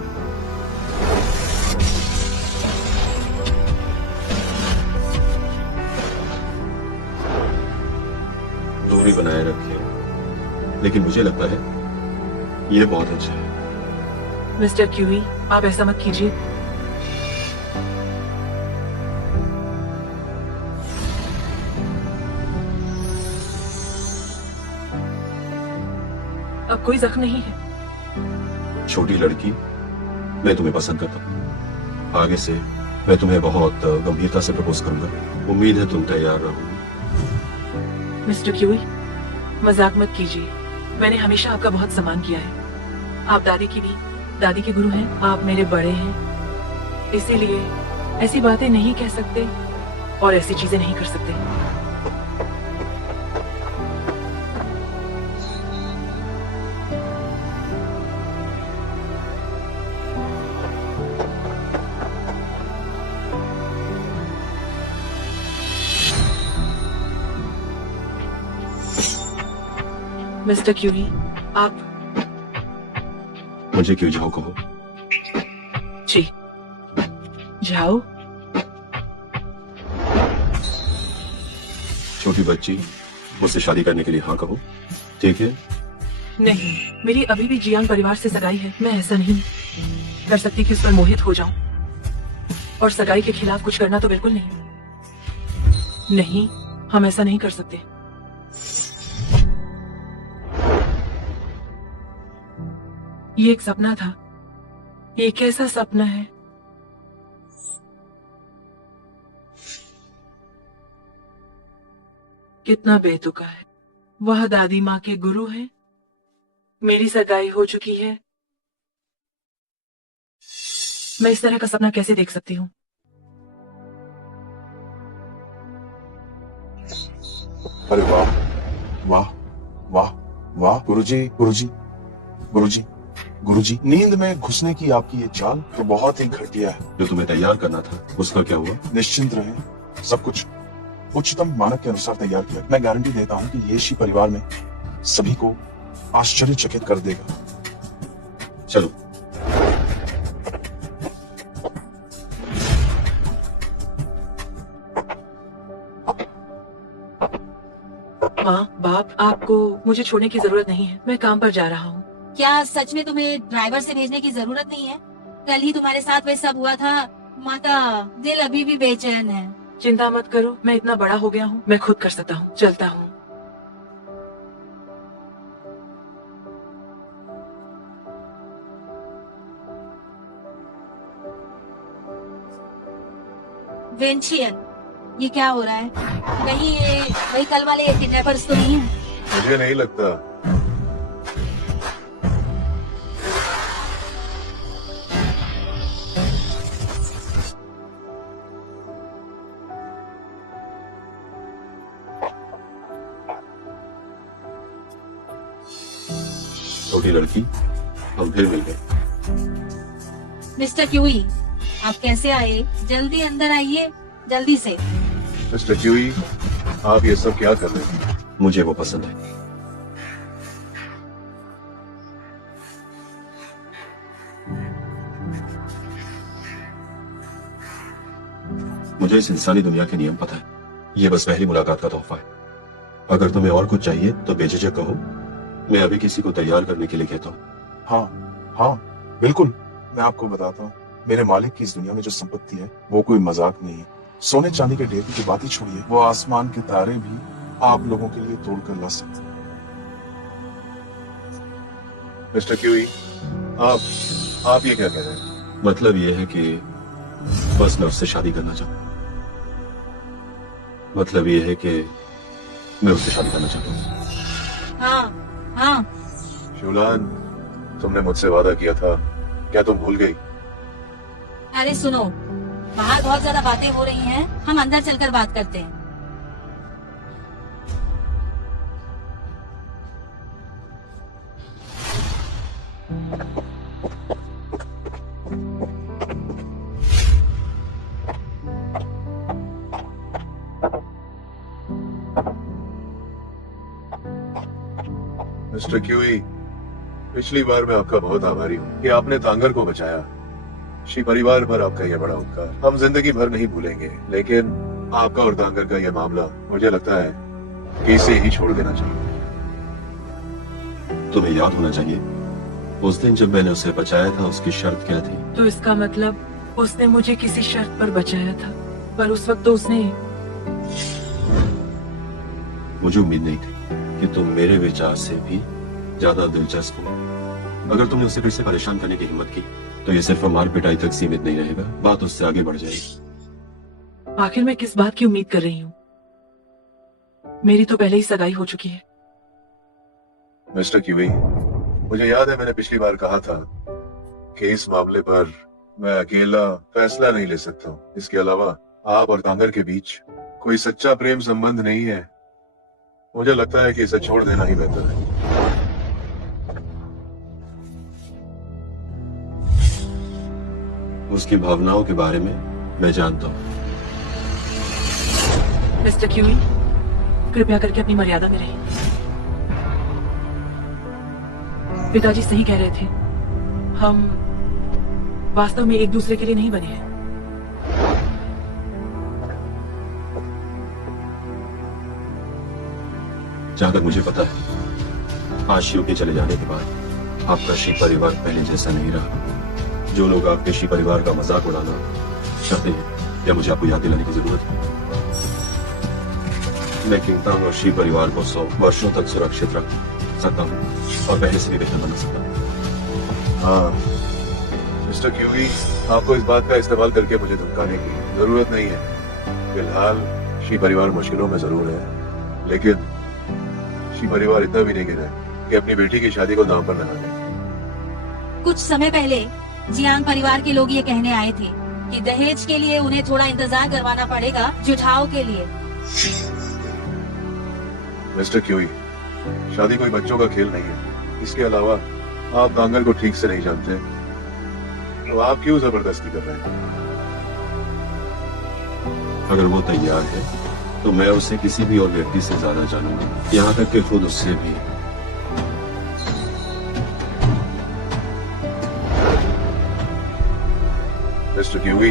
दूरी बनाए रखिए, लेकिन मुझे लगता है ये बहुत अच्छा है। मिस्टर क्यूई, आप ऐसा मत कीजिए। अब कोई जख्म नहीं है। छोटी लड़की, मैं तुम्हें पसंद करता हूँ। आगे से मैं तुम्हें बहुत गंभीरता से प्रपोज करूंगा। उम्मीद है तुम तैयार रहोगे। मिस्टर क्यूई, मजाक मत कीजिए। मैंने हमेशा आपका बहुत सम्मान किया है। आप दादी के गुरु हैं। आप मेरे बड़े हैं, इसीलिए ऐसी बातें नहीं कह सकते और ऐसी चीजें नहीं कर सकते। मिस्टर क्यूई, आप मुझे क्यों जाओ कहो? जी, जाओ। छोटी बच्ची, मुझसे शादी करने के लिए हाँ कहो, ठीक है? नहीं, मेरी अभी भी जियांग परिवार से सगाई है। मैं ऐसा नहीं कर सकती कि उस पर मोहित हो जाऊं। और सगाई के खिलाफ कुछ करना तो बिल्कुल नहीं। नहीं, हम ऐसा नहीं कर सकते। ये एक सपना था। ये कैसा सपना है? कितना बेतुका है। वह दादी माँ के गुरु हैं। मेरी सगाई हो चुकी है। मैं इस तरह का सपना कैसे देख सकती हूँ? अरे वाह वाह वाह वाह, गुरुजी गुरुजी गुरुजी गुरुजी, नींद में घुसने की आपकी ये चाल तो बहुत ही घटिया है। जो तुम्हें तैयार करना था उसका क्या हुआ? निश्चिंत रहे, सब कुछ उच्चतम मानक के अनुसार तैयार किया। मैं गारंटी देता हूँ कि ये शी परिवार में सभी को आश्चर्यचकित कर देगा। चलो। माँ, बाप, आपको मुझे छोड़ने की जरूरत नहीं है। मैं काम पर जा रहा हूँ। क्या सच में तुम्हें ड्राइवर से भेजने की जरूरत नहीं है? कल ही तुम्हारे साथ वे सब हुआ था। माता, दिल अभी भी बेचैन है। चिंता मत करो, मैं इतना बड़ा हो गया हूँ, मैं खुद कर सकता हूँ। चलता हूँ। वेंशियन, ये क्या हो रहा है? कहीं ये वही कल वाले किडनैपर्स तो नहीं है? मुझे नहीं लगता। छोटी लड़की, हम फिर मिल गए। मिस्टर क्यूई, आप कैसे आए? जल्दी अंदर आइए, जल्दी से। मिस्टर क्यूई, आप ये सब क्या कर रहे हैं? मुझे वो पसंद है। मुझे इस इंसानी दुनिया के नियम पता है। ये बस पहली मुलाकात का तोहफा है। अगर तुम्हें और कुछ चाहिए तो बेझिझक कहो। मैं अभी किसी को तैयार करने के लिए कहता हूँ। हाँ हाँ बिल्कुल, मैं आपको बताता हूँ। मेरे मालिक की इस दुनिया में जो संपत्ति है वो कोई मजाक नहीं है। सोने चांदी के ढेर की बात ही छोड़िए, वो आसमान के तारे भी आप लोगों के लिए तोड़कर ला सकते हैं। मिस्टर क्यूई, आप ये क्या कह रहे हैं? मतलब ये है कि बस मैं उससे शादी करना चाहता हूँ। मतलब ये है कि मैं उससे शादी करना चाहता हूँ। हाँ हाँ। शुलान, तुमने मुझसे वादा किया था, क्या तुम भूल गई? अरे सुनो, बाहर बहुत ज्यादा बातें हो रही हैं, हम अंदर चलकर बात करते हैं। मिस्टर क्यूई, पिछली बार मैं आपका बहुत आभारी हूँ कि आपने तांगर को बचाया। शी परिवार पर आपका यह बड़ा उपकार हम जिंदगी भर नहीं भूलेंगे, लेकिन आपका और तांगर का यह मामला मुझे लगता है कि इसे ही छोड़ देना चाहिए। तुम्हें याद होना चाहिए, उस दिन जब मैंने उसे बचाया था उसकी शर्त क्या थी? तो इसका मतलब उसने मुझे किसी शर्त पर बचाया था, पर उस वक्त तो उसने। मुझे उम्मीद नहीं थी कि तुम मेरे विचार से भी ज्यादा दिलचस्प हो। अगर तुमने उसे फिर से परेशान करने की हिम्मत की तो ये सिर्फ मार पिटाई तक सीमित नहीं रहेगा, बात उससे आगे बढ़ जाएगी। आखिर मैं किस बात की उम्मीद कर रही हूँ? मेरी तो पहले ही सगाई हो चुकी है। मिस्टर क्यूई, मुझे याद है मैंने पिछली बार कहा था कि इस मामले पर मैं अकेला फैसला नहीं ले सकता हूँ। इसके अलावा आप और तांगर के बीच कोई सच्चा प्रेम संबंध नहीं है। मुझे लगता है कि इसे छोड़ देना ही बेहतर है। उसकी भावनाओं के बारे में मैं जानता हूँ। मिस्टर क्यूई, कृपया करके अपनी मर्यादा में रहिए। पिताजी सही कह रहे थे, हम वास्तव में एक दूसरे के लिए नहीं बने हैं। जहां तक मुझे पता है, आज शिव के चले जाने के बाद आपका शिव परिवार पहले जैसा नहीं रहा। जो लोग आपके शिव परिवार का मजाक उड़ाना चाहते हैं, या मुझे आपको याद दिलाने की जरूरत है, मैं किंगतांग और शिव परिवार को 100 वर्षों तक सुरक्षित रख सकता हूँ और पहले से भी बेहतर बना सकता हूँ। हाँ मिस्टर क्यूवी, आपको इस बात का इस्तेमाल करके मुझे धमकाने की जरूरत नहीं है। फिलहाल शी परिवार मुश्किलों में जरूर है, लेकिन शी परिवार इतना भी नहीं गिरा है कि अपनी बेटी की शादी को दांव पर लगा दे। कुछ समय पहले जियांग परिवार के लोग ये कहने आए थे कि दहेज के लिए उन्हें थोड़ा इंतजार करवाना पड़ेगा जुठाओ के लिए। मिस्टर क्यूवी, शादी कोई बच्चों का खेल नहीं है। इसके अलावा आप दांगल को ठीक से नहीं जानते, तो आप क्यों जबरदस्ती कर रहे हैं? अगर वो तैयार है तो मैं उसे किसी भी और व्यक्ति से ज्यादा जानूंगा, यहाँ तक कि खुद उससे भी। मिस्टर क्यूवी,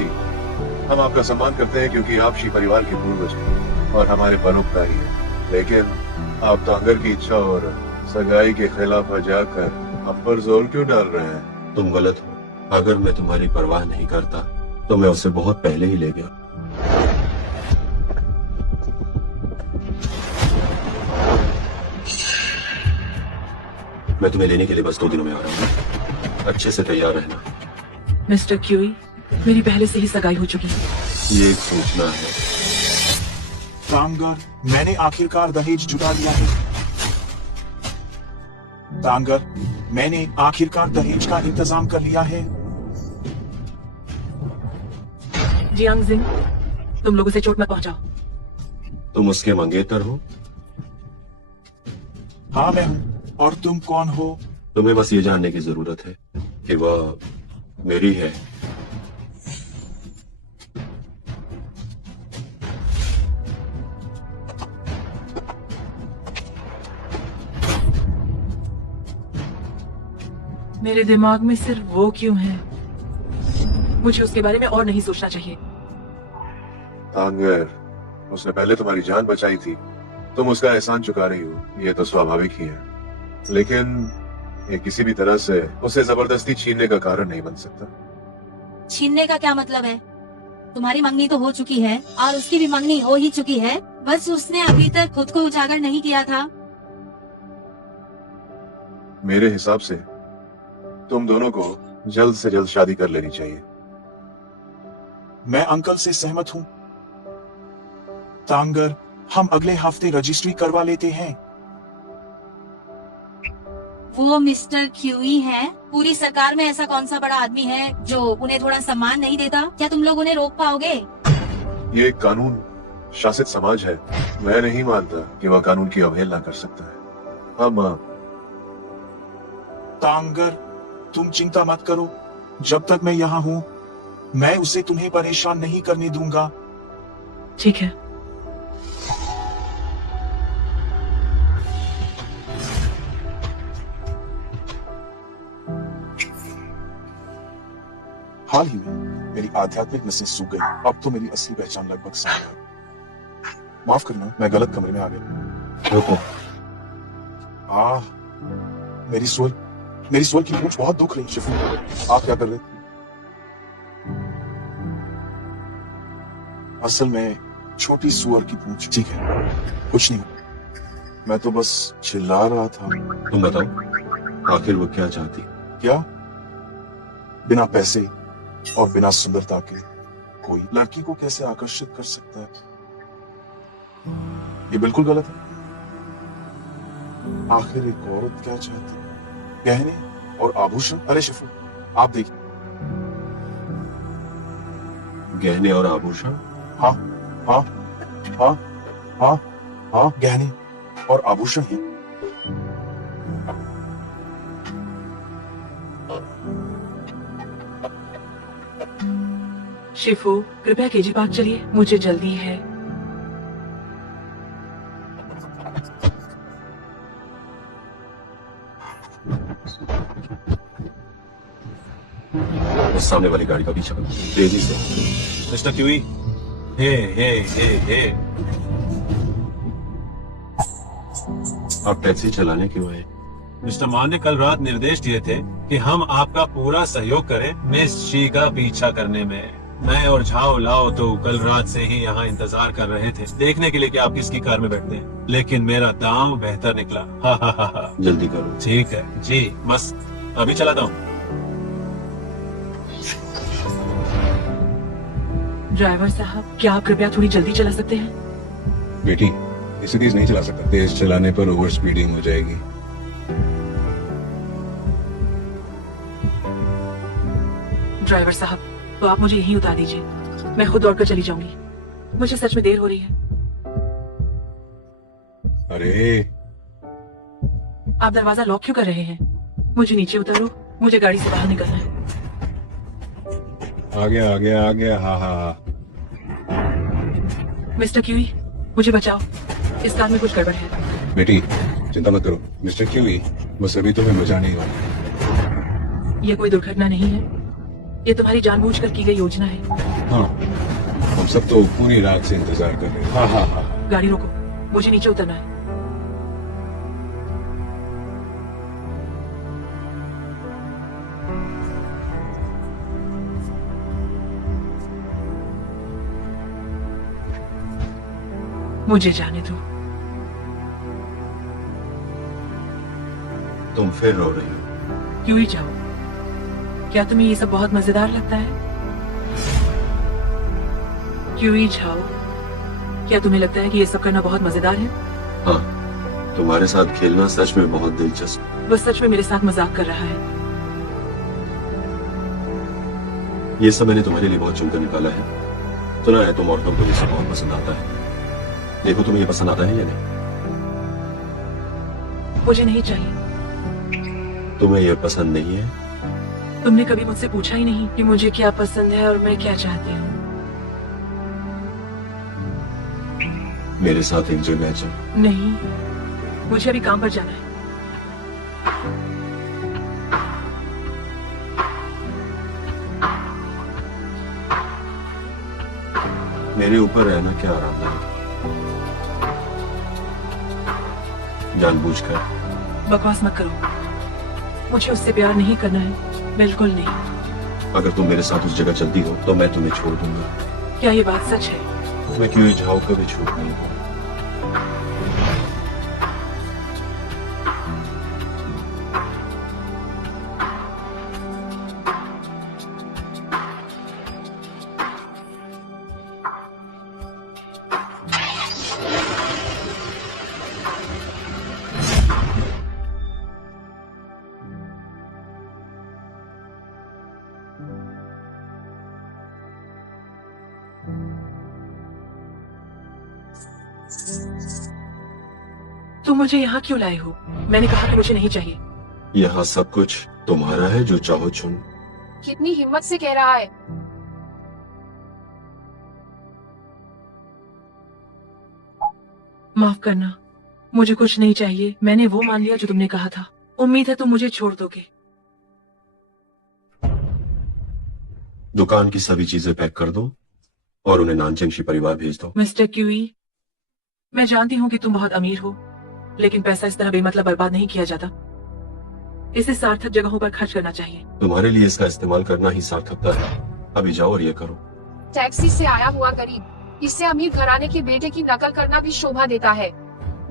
हम आपका सम्मान करते हैं क्योंकि आप शी परिवार के पूर्वज हैं और हमारे परोपकारी हैं, लेकिन आप दांगल की इच्छा और सगाई के खिलाफ जाकर हम पर जोर क्यों डाल रहे हैं? तुम गलत हो। अगर मैं तुम्हारी परवाह नहीं करता तो मैं उसे बहुत पहले ही ले गया। मैं तुम्हें लेने के लिए बस 2 दिनों में आ रहा हूँ। अच्छे से तैयार रहना। मिस्टर क्यूई, मेरी पहले से ही सगाई हो चुकी है। ये एक सूचना है। तांगर, मैंने आखिरकार दहेज जुटा लिया है। तांगर, मैंने आखिरकार दहेज का इंतजाम कर लिया है। जियांग जिंग, तुम लोग उसे चोट मत पहुंचाओ। तुम उसके मंगेतर हो? हाँ मैं हूँ। और तुम कौन हो? तुम्हें बस ये जानने की जरूरत है कि वह मेरी है। मेरे दिमाग में सिर्फ वो क्यों है? मुझे उसके बारे में और नहीं सोचना चाहिए। तांगर, उसने पहले तुम्हारी जान बचाई थी, तुम उसका एहसान चुका रही हो, ये तो स्वाभाविक ही है, लेकिन ये किसी भी तरह से उसे जबरदस्ती छीनने का कारण नहीं बन सकता। छीनने का क्या मतलब है? तुम्हारी मंगनी तो हो चुकी है और उसकी भी मंगनी हो ही चुकी है, बस उसने अभी तक खुद को उजागर नहीं किया था। मेरे हिसाब से तुम दोनों को जल्द से जल्द शादी कर लेनी चाहिए। मैं अंकल से सहमत हूँ। तांगर, हम अगले हफ्ते रजिस्ट्री करवा लेते हैं। वो मिस्टर क्यूई है। पूरी सरकार में ऐसा कौन सा बड़ा आदमी है जो उन्हें थोड़ा सम्मान नहीं देता? क्या तुम लोग उन्हें रोक पाओगे? ये एक कानून शासित समाज है, मैं नहीं मानता कि वह कानून की अवहेलना कर सकता है। अब तांगर, तुम चिंता मत करो। जब तक मैं यहाँ हूँ, मैं उसे तुम्हें परेशान नहीं करने दूंगा। ठीक है। हाल ही में मेरी आध्यात्मिक नसें सूख गई। अब तो मेरी असली पहचान लगभग सामने आ गई। माफ करना, मैं गलत कमरे में आ गया। रुको। मेरी सोल की पूंछ बहुत दुख रही। शिफू, आप क्या कर रहे थे? असल में छोटी सुअर की पूंछ। ठीक है, कुछ नहीं, मैं तो बस चिल्ला रहा था। तुम बताओ, आखिर वो क्या चाहती? क्या? बिना पैसे और बिना सुंदरता के कोई लड़की को कैसे आकर्षित कर सकता है? ये बिल्कुल गलत है। आखिर एक औरत क्या चाहती है? गहने और आभूषण? अरे शिफू, आप देखिए। गहने और आभूषण? हाँ हाँ हाँ हाँ हाँ, गहने और आभूषण हैं। शिफू, कृपया केजी पार्क चलिए, मुझे जल्दी है। उस सामने वाली गाड़ी का पीछा करो, तेजी से। मिस्टर क्यूई, हे हे हे हे। आप टैक्सी चलाने क्यों आए? मिस्टर मान ने कल रात निर्देश दिए थे कि हम आपका पूरा सहयोग करें मिस शी का पीछा करने में। मैं और झाओ लाओ तो कल रात से ही यहाँ इंतजार कर रहे थे देखने के लिए कि आप किसकी कार में बैठते हैं, लेकिन मेरा दांव बेहतर निकला। हा हा हा हा। जल्दी करो। ठीक है जी, बस अभी चलाता हूँ। ड्राइवर साहब, क्या आप कृपया थोड़ी जल्दी चला सकते हैं? बेटी, इसे तेज नहीं चला सकता। तेज चलाने पर ओवर स्पीडिंग हो जाएगी। ड्राइवर साहब, तो आप मुझे यहीं उतार दीजिए, मैं खुद दौड़कर चली जाऊंगी। मुझे सच में देर हो रही है। अरे आप दरवाजा लॉक क्यों कर रहे हैं? मुझे नीचे उतारो, मुझे गाड़ी से बाहर निकलना है। आ गया। हाँ। मिस्टर क्यूई, मुझे बचाओ, इस कार में कुछ गड़बड़ है। बेटी, चिंता मत करो। मिस्टर क्यूई बस अभी तुम्हें बचा नहीं होगा। यह कोई दुर्घटना नहीं है, ये तुम्हारी जानबूझकर की गई योजना है। हाँ, हम सब तो पूरी रात से इंतजार कर रहे हैं। हाँ। गाड़ी रोको, मुझे नीचे उतरना है। मुझे जाने दो। तुम फिर रो रही हो। क्यों ही जाओ? क्या तुम्हें ये सब बहुत मजेदार लगता है? क्यों ही जाओ? क्या तुम्हें लगता है कि ये सब करना बहुत मजेदार है? हाँ, तुम्हारे साथ खेलना सच में बहुत दिलचस्प। वो सच में मेरे साथ मजाक कर रहा है। ये सब मैंने तुम्हारे लिए बहुत चुनकर निकाला है। सुना है तुम औरतों को ये सब बहुत पसंद आता है। देखो तुम्हें ये पसंद आता है या नहीं? मुझे नहीं चाहिए। तुम्हें ये पसंद नहीं है? तुमने कभी मुझसे पूछा ही नहीं कि मुझे क्या पसंद है और मैं क्या चाहती हूँ। मेरे साथ एक जगह चलो। नहीं, मुझे अभी काम पर जाना है। मेरे ऊपर रहना क्या आरामदायक, जानबूझकर। बकवास मत करो, मुझे उससे प्यार नहीं करना है, बिल्कुल नहीं। अगर तुम मेरे साथ उस जगह चलती हो तो मैं तुम्हें छोड़ दूंगा। क्या ये बात सच है? मैं क्यों झाओ कभी छोड़ नहीं दूंगा। तुम मुझे यहाँ क्यों लाए हो? मैंने कहा कि मुझे नहीं चाहिए। यहाँ सब कुछ तुम्हारा है, जो चाहो चुन। कितनी हिम्मत से कह रहा है। माफ करना, मुझे कुछ नहीं चाहिए। मैंने वो मान लिया जो तुमने कहा था। उम्मीद है तुम मुझे छोड़ दोगे। दुकान की सभी चीजें पैक कर दो और उन्हें नानचेंगशी परिवार भेज दो। मिस्टर क्यूई, मैं जानती हूँ कि तुम बहुत अमीर हो, लेकिन पैसा इस तरह बेमतलब बर्बाद नहीं किया जाता। इसे सार्थक जगहों पर खर्च करना चाहिए। तुम्हारे लिए इसका इस्तेमाल करना ही सार्थकता है। अभी जाओ और ये करो। टैक्सी से आया हुआ गरीब, इससे अमीर घराने के बेटे की नकल करना भी शोभा देता है।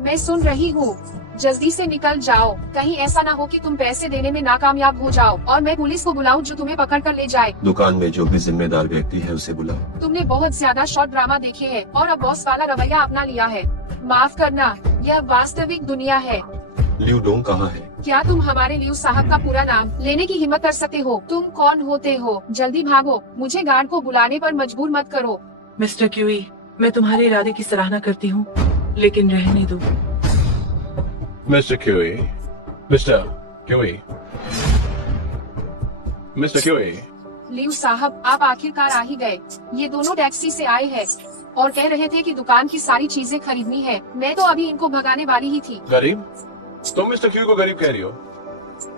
मैं सुन रही हूँ, जल्दी से निकल जाओ। कहीं ऐसा ना हो कि तुम पैसे देने में नाकामयाब हो जाओ और मैं पुलिस को बुलाऊं जो तुम्हें पकड़ कर ले जाए। दुकान में जो भी जिम्मेदार व्यक्ति है उसे बुलाओ। तुमने बहुत ज्यादा शॉर्ट ड्रामा देखे हैं और अब बॉस वाला रवैया अपना लिया है। माफ करना, यह वास्तविक दुनिया है। लियू डोंग कहाँ है? क्या तुम हमारे लियू साहब का पूरा नाम लेने की हिम्मत कर सकते हो? तुम कौन होते हो? जल्दी भागो, मुझे गार्ड को बुलाने पर मजबूर मत करो। मिस्टर क्यूई, मैं तुम्हारे इरादे की सराहना करती हूँ, लेकिन रहने दो। Mister QE, mister QE, mister QE. Liu साहब, आप आखिरकार आ ही गए। ये दोनों टैक्सी से आए हैं और कह रहे थे कि दुकान की सारी चीजें खरीदनी है। मैं तो अभी इनको भगाने वाली ही थी। गरीब? तुम मिस्टर क्यूई को गरीब कह रही हो?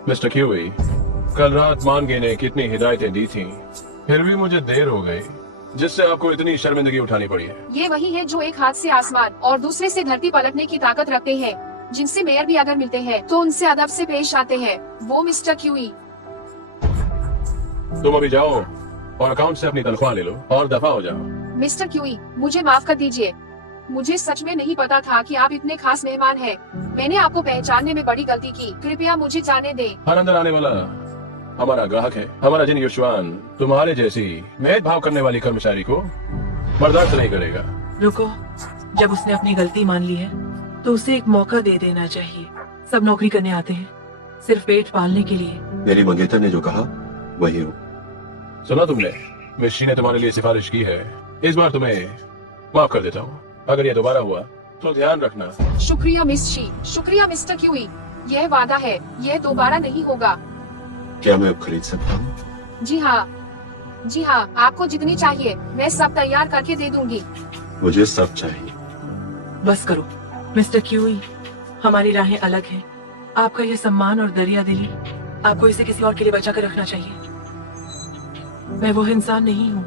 मिस्टर क्यूई, कल रात मानगे ने कितनी हिदायतें दी थी, फिर भी मुझे देर हो गई, जिससे आपको इतनी शर्मिंदगी उठानी पड़ी है। ये वही है जो एक हाथ से आसमान और दूसरे से धरती पलटने की ताकत रखते हैं। जिनसे मेयर भी अगर मिलते हैं तो उनसे अदब से पेश आते हैं। वो मिस्टर क्यूई। तुम अभी जाओ और अकाउंट से अपनी तनख्वाह ले लो और दफा हो जाओ। मिस्टर क्यूई, मुझे माफ कर दीजिए। मुझे सच में नहीं पता था कि आप इतने खास मेहमान हैं। मैंने आपको पहचानने में बड़ी गलती की। कृपया मुझे जाने दें। हर अंदर आने वाला हमारा ग्राहक है। हमारा जिन युष्वान तुम्हारे जैसी भेदभाव करने वाली कर्मचारी को बर्दाश्त नहीं करेगा। रुको, जब उसने अपनी गलती मान ली है तो उसे एक मौका दे देना चाहिए। सब नौकरी करने आते हैं सिर्फ पेट पालने के लिए। मेरी मंगेतर ने जो कहा वही हो। सुना तुमने? मिस्ट्री ने तुम्हारे लिए सिफारिश की है। इस बार तुम्हें माफ कर देता हूँ। अगर ये दोबारा हुआ तो ध्यान रखना। शुक्रिया मिस्ट्री, शुक्रिया मिस्टर क्यूई। यह वादा है, यह दोबारा नहीं होगा। क्या मैं अब खरीद सकता हूँ? जी हाँ, जी हाँ, आपको जितनी चाहिए मैं सब तैयार करके दे दूंगी। मुझे सब चाहिए। बस करो मिस्टर क्यूई, हमारी राहें अलग हैं। आपका यह सम्मान और दरिया दिली आपको इसे किसी और के लिए बचा कर रखना चाहिए। मैं वो इंसान नहीं हूँ।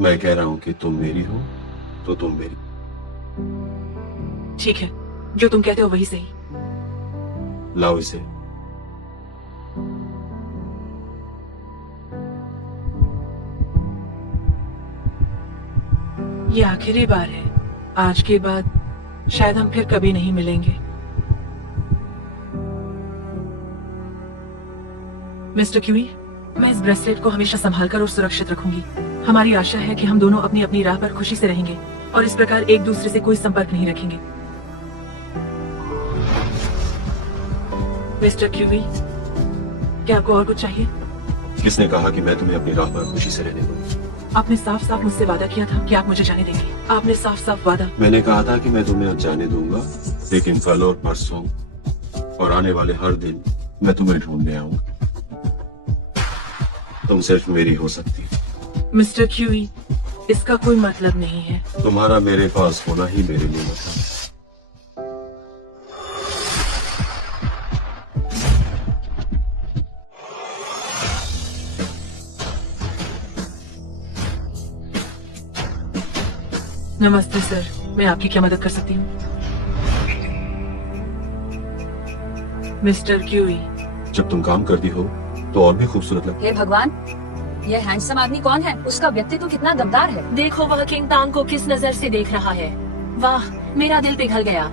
मैं कह रहा हूँ कि तुम मेरी हो तो तुम मेरी। ठीक है, जो तुम कहते हो वही सही। लाओ इसे। ये आखिरी बार है। आज के बाद शायद हम फिर कभी नहीं मिलेंगे। मिस्टर क्यूई, मैं इस ब्रेसलेट को हमेशा संभालकर और सुरक्षित रखूंगी। हमारी आशा है कि हम दोनों अपनी अपनी राह पर खुशी से रहेंगे और इस प्रकार एक दूसरे से कोई संपर्क नहीं रखेंगे। मिस्टर क्यूई, क्या आपको और कुछ चाहिए? किसने कहा कि मैं तुम्हें अपनी राह पर खुशी से रहने दूं? आपने साफ साफ मुझसे वादा किया था कि आप मुझे जाने देंगे। आपने साफ साफ वादा। मैंने कहा था कि मैं तुम्हें अब जाने दूंगा, लेकिन कल और परसों और आने वाले हर दिन मैं तुम्हें ढूंढने आऊंगा। तुम सिर्फ मेरी हो सकती हो। मिस्टर क्यूई, इसका कोई मतलब नहीं है। तुम्हारा मेरे पास होना ही मेरे लिए मतलब है। नमस्ते सर, मैं आपकी क्या मदद कर सकती हूँ? मिस्टर क्यूई, जब तुम काम करती हो तो और भी खूबसूरत लगती हे भगवान, यह हैंडसम आदमी कौन है? उसका व्यक्तित्व कितना दमदार है। देखो वह किंग तांग को किस नजर से देख रहा है। वाह, मेरा दिल पिघल गया।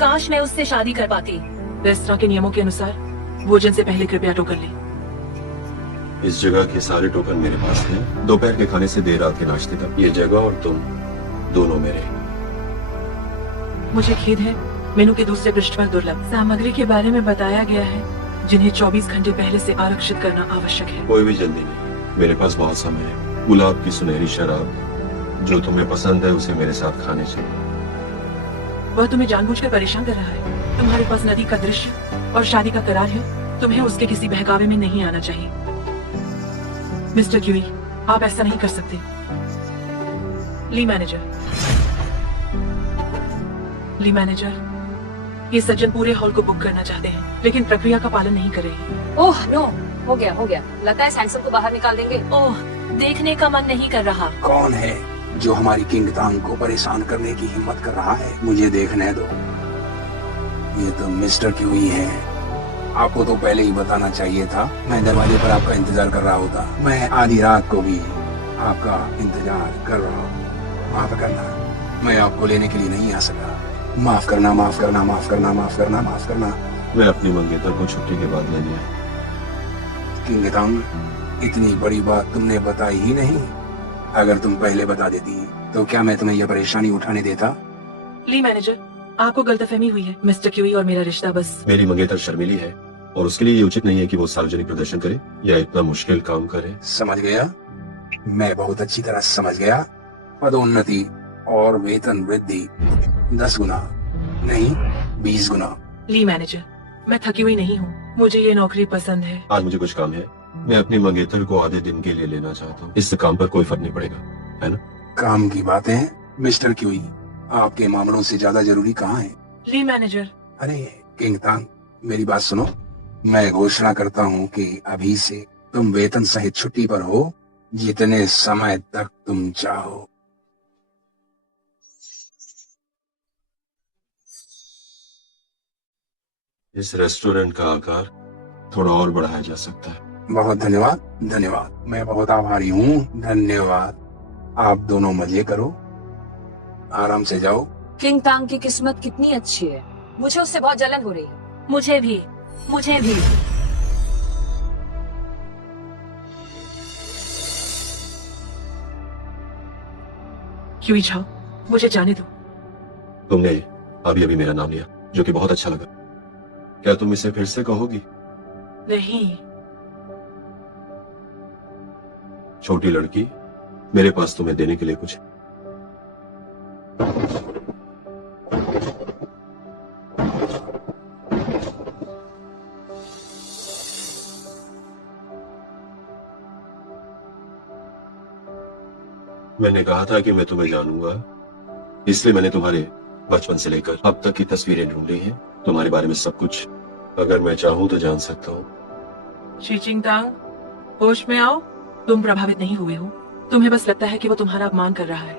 काश मैं उससे शादी कर पाती। रेस्टोरेंट के नियमों के अनुसार भोजन से पहले कृपया टोकन लें। इस जगह के सारे टोकन मेरे पास हैं। दोपहर के खाने से देर रात के नाश्ते तक ये जगह और तुम दोनों मेरे। मुझे खेद है, मेनू के दूसरे पृष्ठ पर दुर्लभ सामग्री के बारे में बताया गया है जिन्हें 24 घंटे पहले से आरक्षित करना आवश्यक है। कोई भी जल्दी नहीं, मेरे पास बहुत समय है। गुलाब की सुनहरी शराब, जो तुम्हें पसंद है उसे मेरे साथ खाने चाहिए। वह तुम्हें जानबूझकर परेशान कर रहा है। तुम्हारे पास नदी का दृश्य और शादी का करार है। तुम्हें उसके किसी बहकावे में नहीं आना चाहिए। मिस्टर क्यूई, आप ऐसा नहीं कर सकते। ली मैनेजर, ली मैनेजर, ये सज्जन पूरे हॉल को बुक करना चाहते हैं लेकिन प्रक्रिया का पालन नहीं कर रहे हैं। ओह नो, हो गया हो गया। लगता है इस हैंडसम को बाहर निकाल देंगे। ओह, देखने का मन नहीं कर रहा। कौन है जो हमारी किंग तांग को परेशान करने की हिम्मत कर रहा है? मुझे देखने दो। ये तो मिस्टर क्यूई है। आपको तो पहले ही बताना चाहिए था। मैं दरवाजे पर आपका इंतजार कर रहा होता। मैं आधी रात को भी आपका इंतजार कर रहा हूँ। माफ करना, मैं आपको लेने के लिए नहीं आ सका। माफ करना, माफ करना, माफ करना, माफ करना, माफ करना। मैं अपनी मंगेतर को छुट्टी के बाद लेने आया। किंग तांग, इतनी बड़ी बात तुमने बताई ही नहीं। अगर तुम पहले बता देती तो क्या मैं तुम्हें यह परेशानी उठाने देता? ली मैनेजर, आपको गलतफहमी हुई है। मिस्टर क्यूई और मेरा रिश्ता बस। मेरी मंगेतर शर्मीली है और उसके लिए ये उचित नहीं है कि वो सार्वजनिक प्रदर्शन करे या इतना मुश्किल काम करे। समझ गया, मैं बहुत अच्छी तरह समझ गया। पदोन्नति और वेतन वृद्धि 10 गुना नहीं 20 गुना। ली मैनेजर, मैं थकी हुई नहीं हूँ। मुझे ये नौकरी पसंद है। आज मुझे कुछ काम है। मैं अपनी मंगेतर को आधे दिन के लिए लेना चाहता हूँ। इससे काम पर कोई फर्क नहीं पड़ेगा, है ना? काम की बातें मिस्टर क्यूई, आपके मामलों से ज्यादा जरूरी कहाँ है? ली मैनेजर। अरे किंग तांग, मेरी बात सुनो। मैं घोषणा करता हूँ कि अभी से तुम वेतन सहित छुट्टी पर हो, जितने समय तक तुम चाहो। इस रेस्टोरेंट का आकार थोड़ा और बढ़ाया जा सकता है। बहुत धन्यवाद, धन्यवाद। मैं बहुत आभारी हूँ, धन्यवाद। आप दोनों मजे करो, आराम से जाओ। किंग तांग की किस्मत कितनी अच्छी है, मुझे उससे बहुत जलन हो रही है। मुझे भी, मुझे भी। क्यों झाओ, मुझे जाने दो। तुमने अभी अभी मेरा नाम लिया, जो कि बहुत अच्छा लगा। क्या तुम इसे फिर से कहोगी? नहीं। छोटी लड़की, मेरे पास तुम्हें देने के लिए कुछ है। मैंने कहा था कि मैं तुम्हें जानूंगा, इसलिए मैंने तुम्हारे बचपन से लेकर अब तक की तस्वीरें ढूंढी हैं। तुम्हारे बारे में सब कुछ अगर मैं चाहूं तो जान सकता हूं। शी चिंगतांग, होश में आओ। तुम प्रभावित नहीं हुए हो, तुम्हें बस लगता है कि वो तुम्हारा अपमान कर रहा है।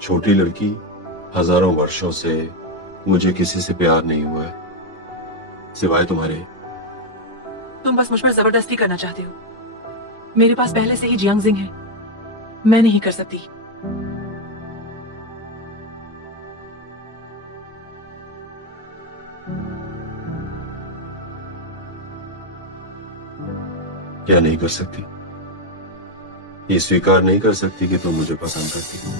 छोटी लड़की, हजारों वर्षों से मुझे किसी से प्यार नहीं हुआ है, सिवाय तुम्हारे। तुम बस मुझ पर जबरदस्ती करना चाहते हो। मेरे पास पहले से ही जियांगजिंग है, मैं नहीं कर सकती। क्या नहीं कर सकती? ये स्वीकार नहीं कर सकती कि तुम मुझे पसंद करती हो।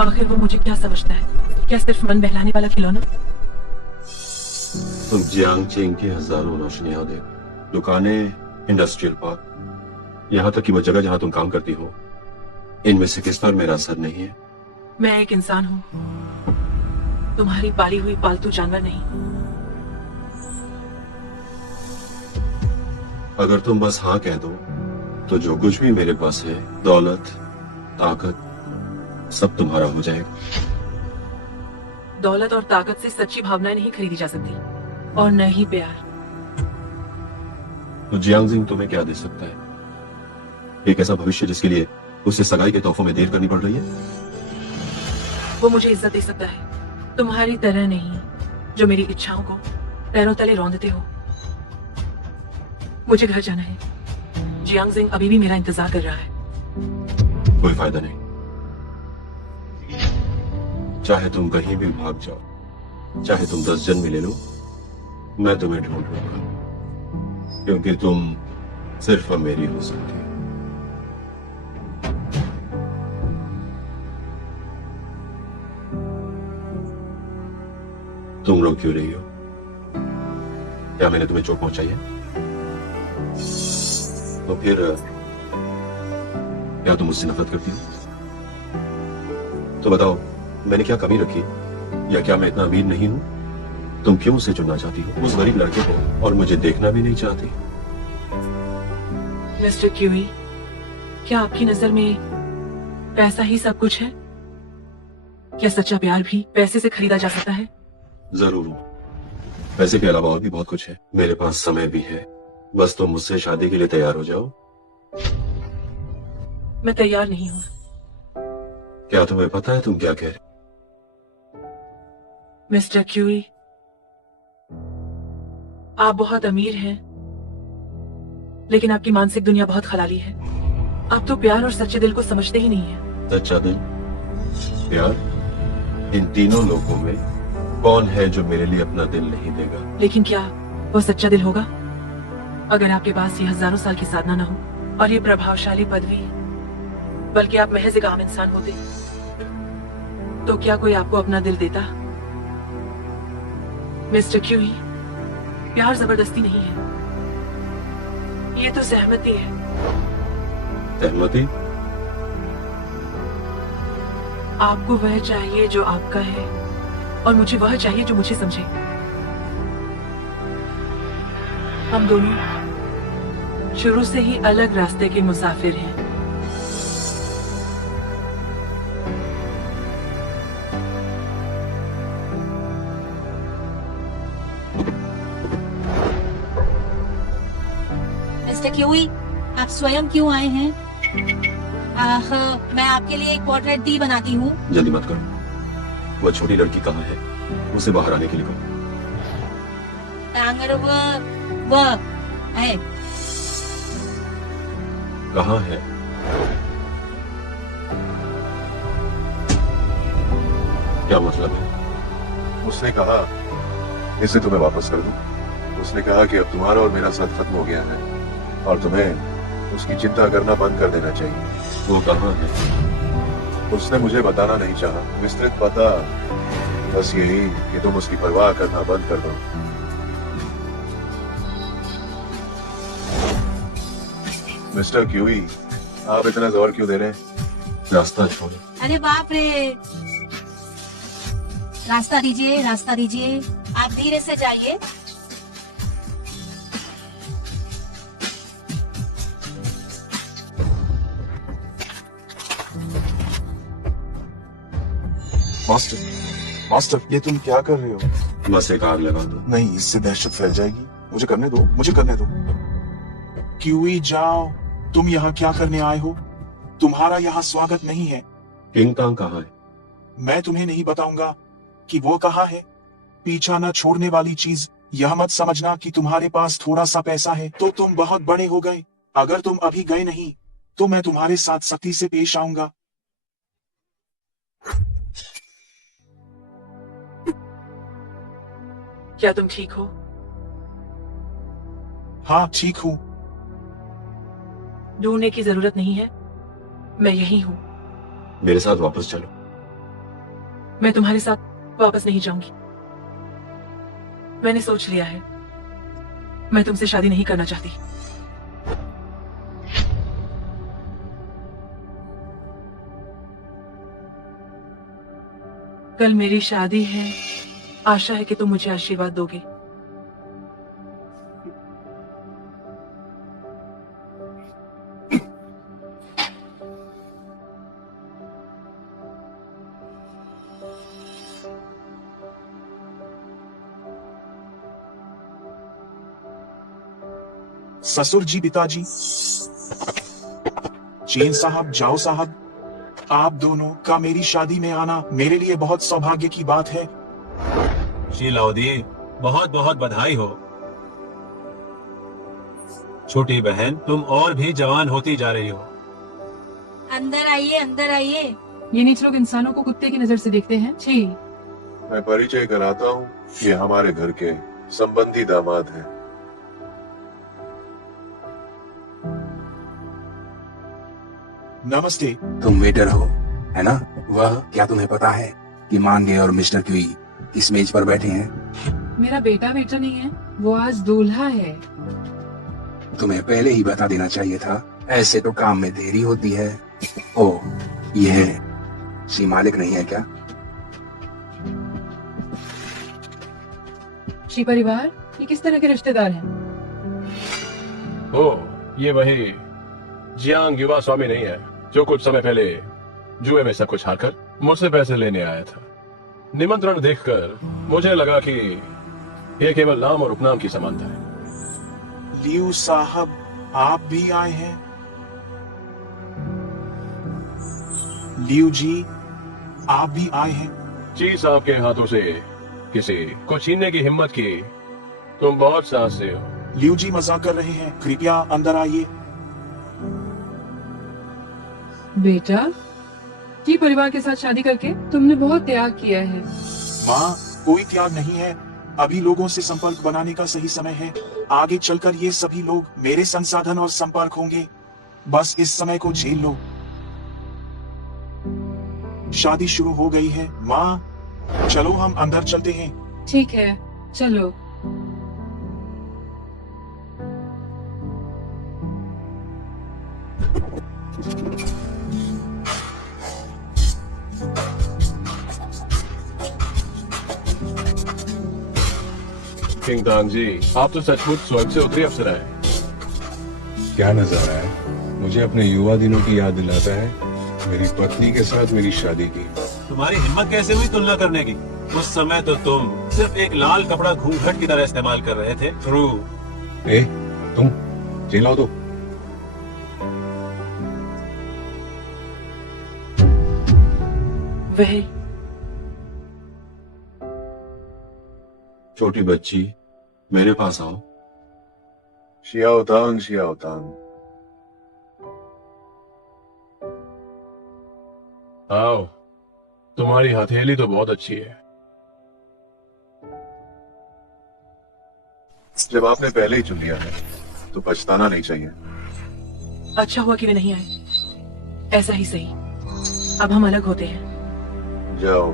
आखिर वो मुझे क्या समझता है? क्या सिर्फ मन बहलाने वाला खिलौना? तुम जियांगचिंग की हजारों रोशनियां देख, दुकानें, इंडस्ट्रियल पार्क, यहाँ तक कि वो जगह जहाँ तुम काम करती हो, इनमें से किस पर मेरा असर नहीं है? मैं एक इंसान हूँ, तुम्हारी पाली हुई पालतू जानवर नहीं। अगर तुम बस हाँ कह दो, तो जो कुछ भी मेरे पास है, दौलत, ताकत, सब तुम्हारा हो जाएगा। दौलत और ताकत से सच्ची भावनाएं नहीं खरीदी जा सकती, और न ही प्यार। तो जियांगजिंग तुम्हें क्या दे सकता है? एक ऐसा भविष्य जिसके लिए उसे सगाई के तोहफों में देर करनी पड़ रही है? वो मुझे इज्जत दे सकता है, तुम्हारी तरह नहीं, जो मेरी इच्छाओं को पैरों तले रौंदते हो। मुझे घर जाना है। जियांगजिंग अभी भी मेरा इंतजार कर रहा है। कोई फायदा नहीं, चाहे तुम कहीं भी भाग जाओ, चाहे तुम 10 जन्म ले लो, मैं तुम्हें ढूंढ लूंगा, क्योंकि तुम सिर्फ मेरी हो सकती हो। तुम रो क्यों रही हो? क्या मैंने तुम्हें चोट पहुंचाई है? तो फिर क्या तुम मुझसे नफरत करती हो? तो बताओ, मैंने क्या कमी रखी, या क्या मैं इतना अमीर नहीं हूं? तुम क्यों उसे चुनना चाहती हो, उस गरीब लड़के को, और मुझे देखना भी नहीं चाहती? मिस्टर क्यूई, क्या आपकी नजर में पैसा ही सब कुछ है? क्या सच्चा प्यार भी पैसे से खरीदा जा सकता है? जरूर, पैसे के अलावा और भी बहुत कुछ है। मेरे पास समय भी है, बस तुम मुझसे शादी के लिए तैयार हो जाओ। मैं तैयार नहीं हूं। क्या तुम्हें पता है तुम क्या कह रहे? मिस्टर क्यूई, आप बहुत अमीर हैं, लेकिन आपकी मानसिक दुनिया बहुत खलाली है। आप तो प्यार और सच्चे दिल को समझते ही नहीं है। सच्चा दिल, प्यार, इन तीनों लोगों में कौन है जो मेरे लिए अपना दिल नहीं देगा? लेकिन क्या वो सच्चा दिल होगा अगर आपके पास ये हजारों साल की साधना न हो और ये प्रभावशाली पदवी, बल्कि आप महज एक आम इंसान होते? तो क्या कोई आपको अपना दिल देता? मिस्टर क्यूई, प्यार जबरदस्ती नहीं है, ये तो सहमति है। सहमति? आपको वह चाहिए जो आपका है, और मुझे वह चाहिए जो मुझे समझे। हम दोनों शुरू से ही अलग रास्ते के मुसाफिर हैं। मिस्टर क्यूई, आप स्वयं क्यों आए हैं? मैं आपके लिए एक पोर्ट्रेट दी बनाती हूँ। जल्दी मत करो। वह छोटी लड़की कहाँ है? उसे बाहर आने के लिए कहो। तांगर वह है। कहाँ है? क्या मतलब है? उसने कहा इसे तुम्हें वापस कर दूं। उसने कहा कि अब तुम्हारा और मेरा साथ खत्म हो गया है और तुम्हें उसकी चिंता करना बंद कर देना चाहिए। वो कहाँ है? उसने मुझे बताना नहीं चाहा। विस्तृत पता बस यही कि तुम उसकी परवाह करना बंद कर दो। मिस्टर क्यूई, आप इतना जोर क्यों दे रहे हैं? रास्ता छोड़ो। अरे बाप रे, रास्ता दीजिए, रास्ता दीजिए। आप धीरे से जाइए। मास्टर, मास्टर, ये तुम क्या कर रहे हो? बस एक आग लगा दो। नहीं, इससे दहशत फैल जाएगी। मुझे करने दो, मुझे करने दो। क्यूई जाओ, तुम यहाँ क्या करने आए हो? तुम्हारा यहाँ स्वागत नहीं है। किंग तांग कहाँ है? मैं तुम्हें नहीं बताऊंगा कि वो कहाँ है। पीछा न छोड़ने वाली चीज, यह मत समझना कि तुम्हारे पास थोड़ा सा पैसा है तो तुम बहुत बड़े हो गए। अगर तुम अभी गए नहीं तो मैं तुम्हारे साथ सख्ती से पेश आऊंगा। क्या तुम ठीक हो? हाँ, ठीक हूँ। ढूंढने की जरूरत नहीं है, मैं यही हूँ। मेरे साथ वापस चलो। मैं तुम्हारे साथ वापस नहीं जाऊंगी। मैंने सोच लिया है, मैं तुमसे शादी नहीं करना चाहती। कल मेरी शादी है, आशा है कि तुम मुझे आशीर्वाद दोगे। ससुर जी, पिताजी, चेन साहब, जाओ साहब, आप दोनों का मेरी शादी में आना मेरे लिए बहुत सौभाग्य की बात है। शीलावती, बहुत बहुत बधाई हो। छोटी बहन, तुम और भी जवान होती जा रही हो। अंदर आइए, अंदर आइए। ये नीच लोग इंसानों को कुत्ते की नजर से देखते हैं। छी। मैं परिचय कराता हूँ, ये हमारे घर के संबंधी दामाद हैं। नमस्ते। तुम वेटर हो, है ना? वह क्या तुम्हें पता है कि मांगे और मिस्टर क्यूई किस मेज पर बैठे हैं? मेरा बेटा वेटर नहीं है, वो आज दूल्हा है। तुम्हें पहले ही बता देना चाहिए था। ऐसे तो काम में देरी होती है। ओह, ये है श्री मालिक नहीं है क्या? श्री परिवार, ये किस तरह के रिश्तेदार हैं? ओह, ये वही जियांग युवा स्वामी नहीं है जो कुछ समय पहले जुए में सब कुछ हारकर मुझसे पैसे लेने आया था। निमंत्रण देखकर मुझे लगा कि यह केवल नाम और उपनाम की समानता है। लियू साहब, आप भी आए हैं? लियू जी, आप भी आए हैं? जी साहब के हाथों से किसी को छीनने की हिम्मत की तुम बहुत साहसी हो। लियू जी मजाक कर रहे हैं, कृपया अंदर आइए। बेटा, जी परिवार के साथ शादी करके तुमने बहुत त्याग किया है। माँ, कोई त्याग नहीं है। अभी लोगों से संपर्क बनाने का सही समय है। आगे चलकर ये सभी लोग मेरे संसाधन और संपर्क होंगे। बस इस समय को झेल लो। शादी शुरू हो गई है। माँ, चलो हम अंदर चलते हैं। ठीक है, चलो। किंग तांग जी, आप तो सचमुच स्वर्ग से उतरी अप्सरा है। क्या नजारा है, मुझे अपने युवा दिनों की याद दिलाता है। मेरी पत्नी के साथ मेरी शादी की। तुम्हारी हिम्मत कैसे हुई तुलना करने की? उस समय तो तुम सिर्फ एक लाल कपड़ा घूंघट की तरह इस्तेमाल कर रहे थे। थ्रू। चेन लाओ तो। वह छोटी बच्ची, मेरे पास आओ। शियाओ तांग। आओ, तुम्हारी हथेली तो बहुत अच्छी है। जब आपने पहले ही चुन लिया है तो पछताना नहीं चाहिए। अच्छा हुआ कि वे नहीं आए। ऐसा ही सही। अब हम अलग होते हैं। जाओ।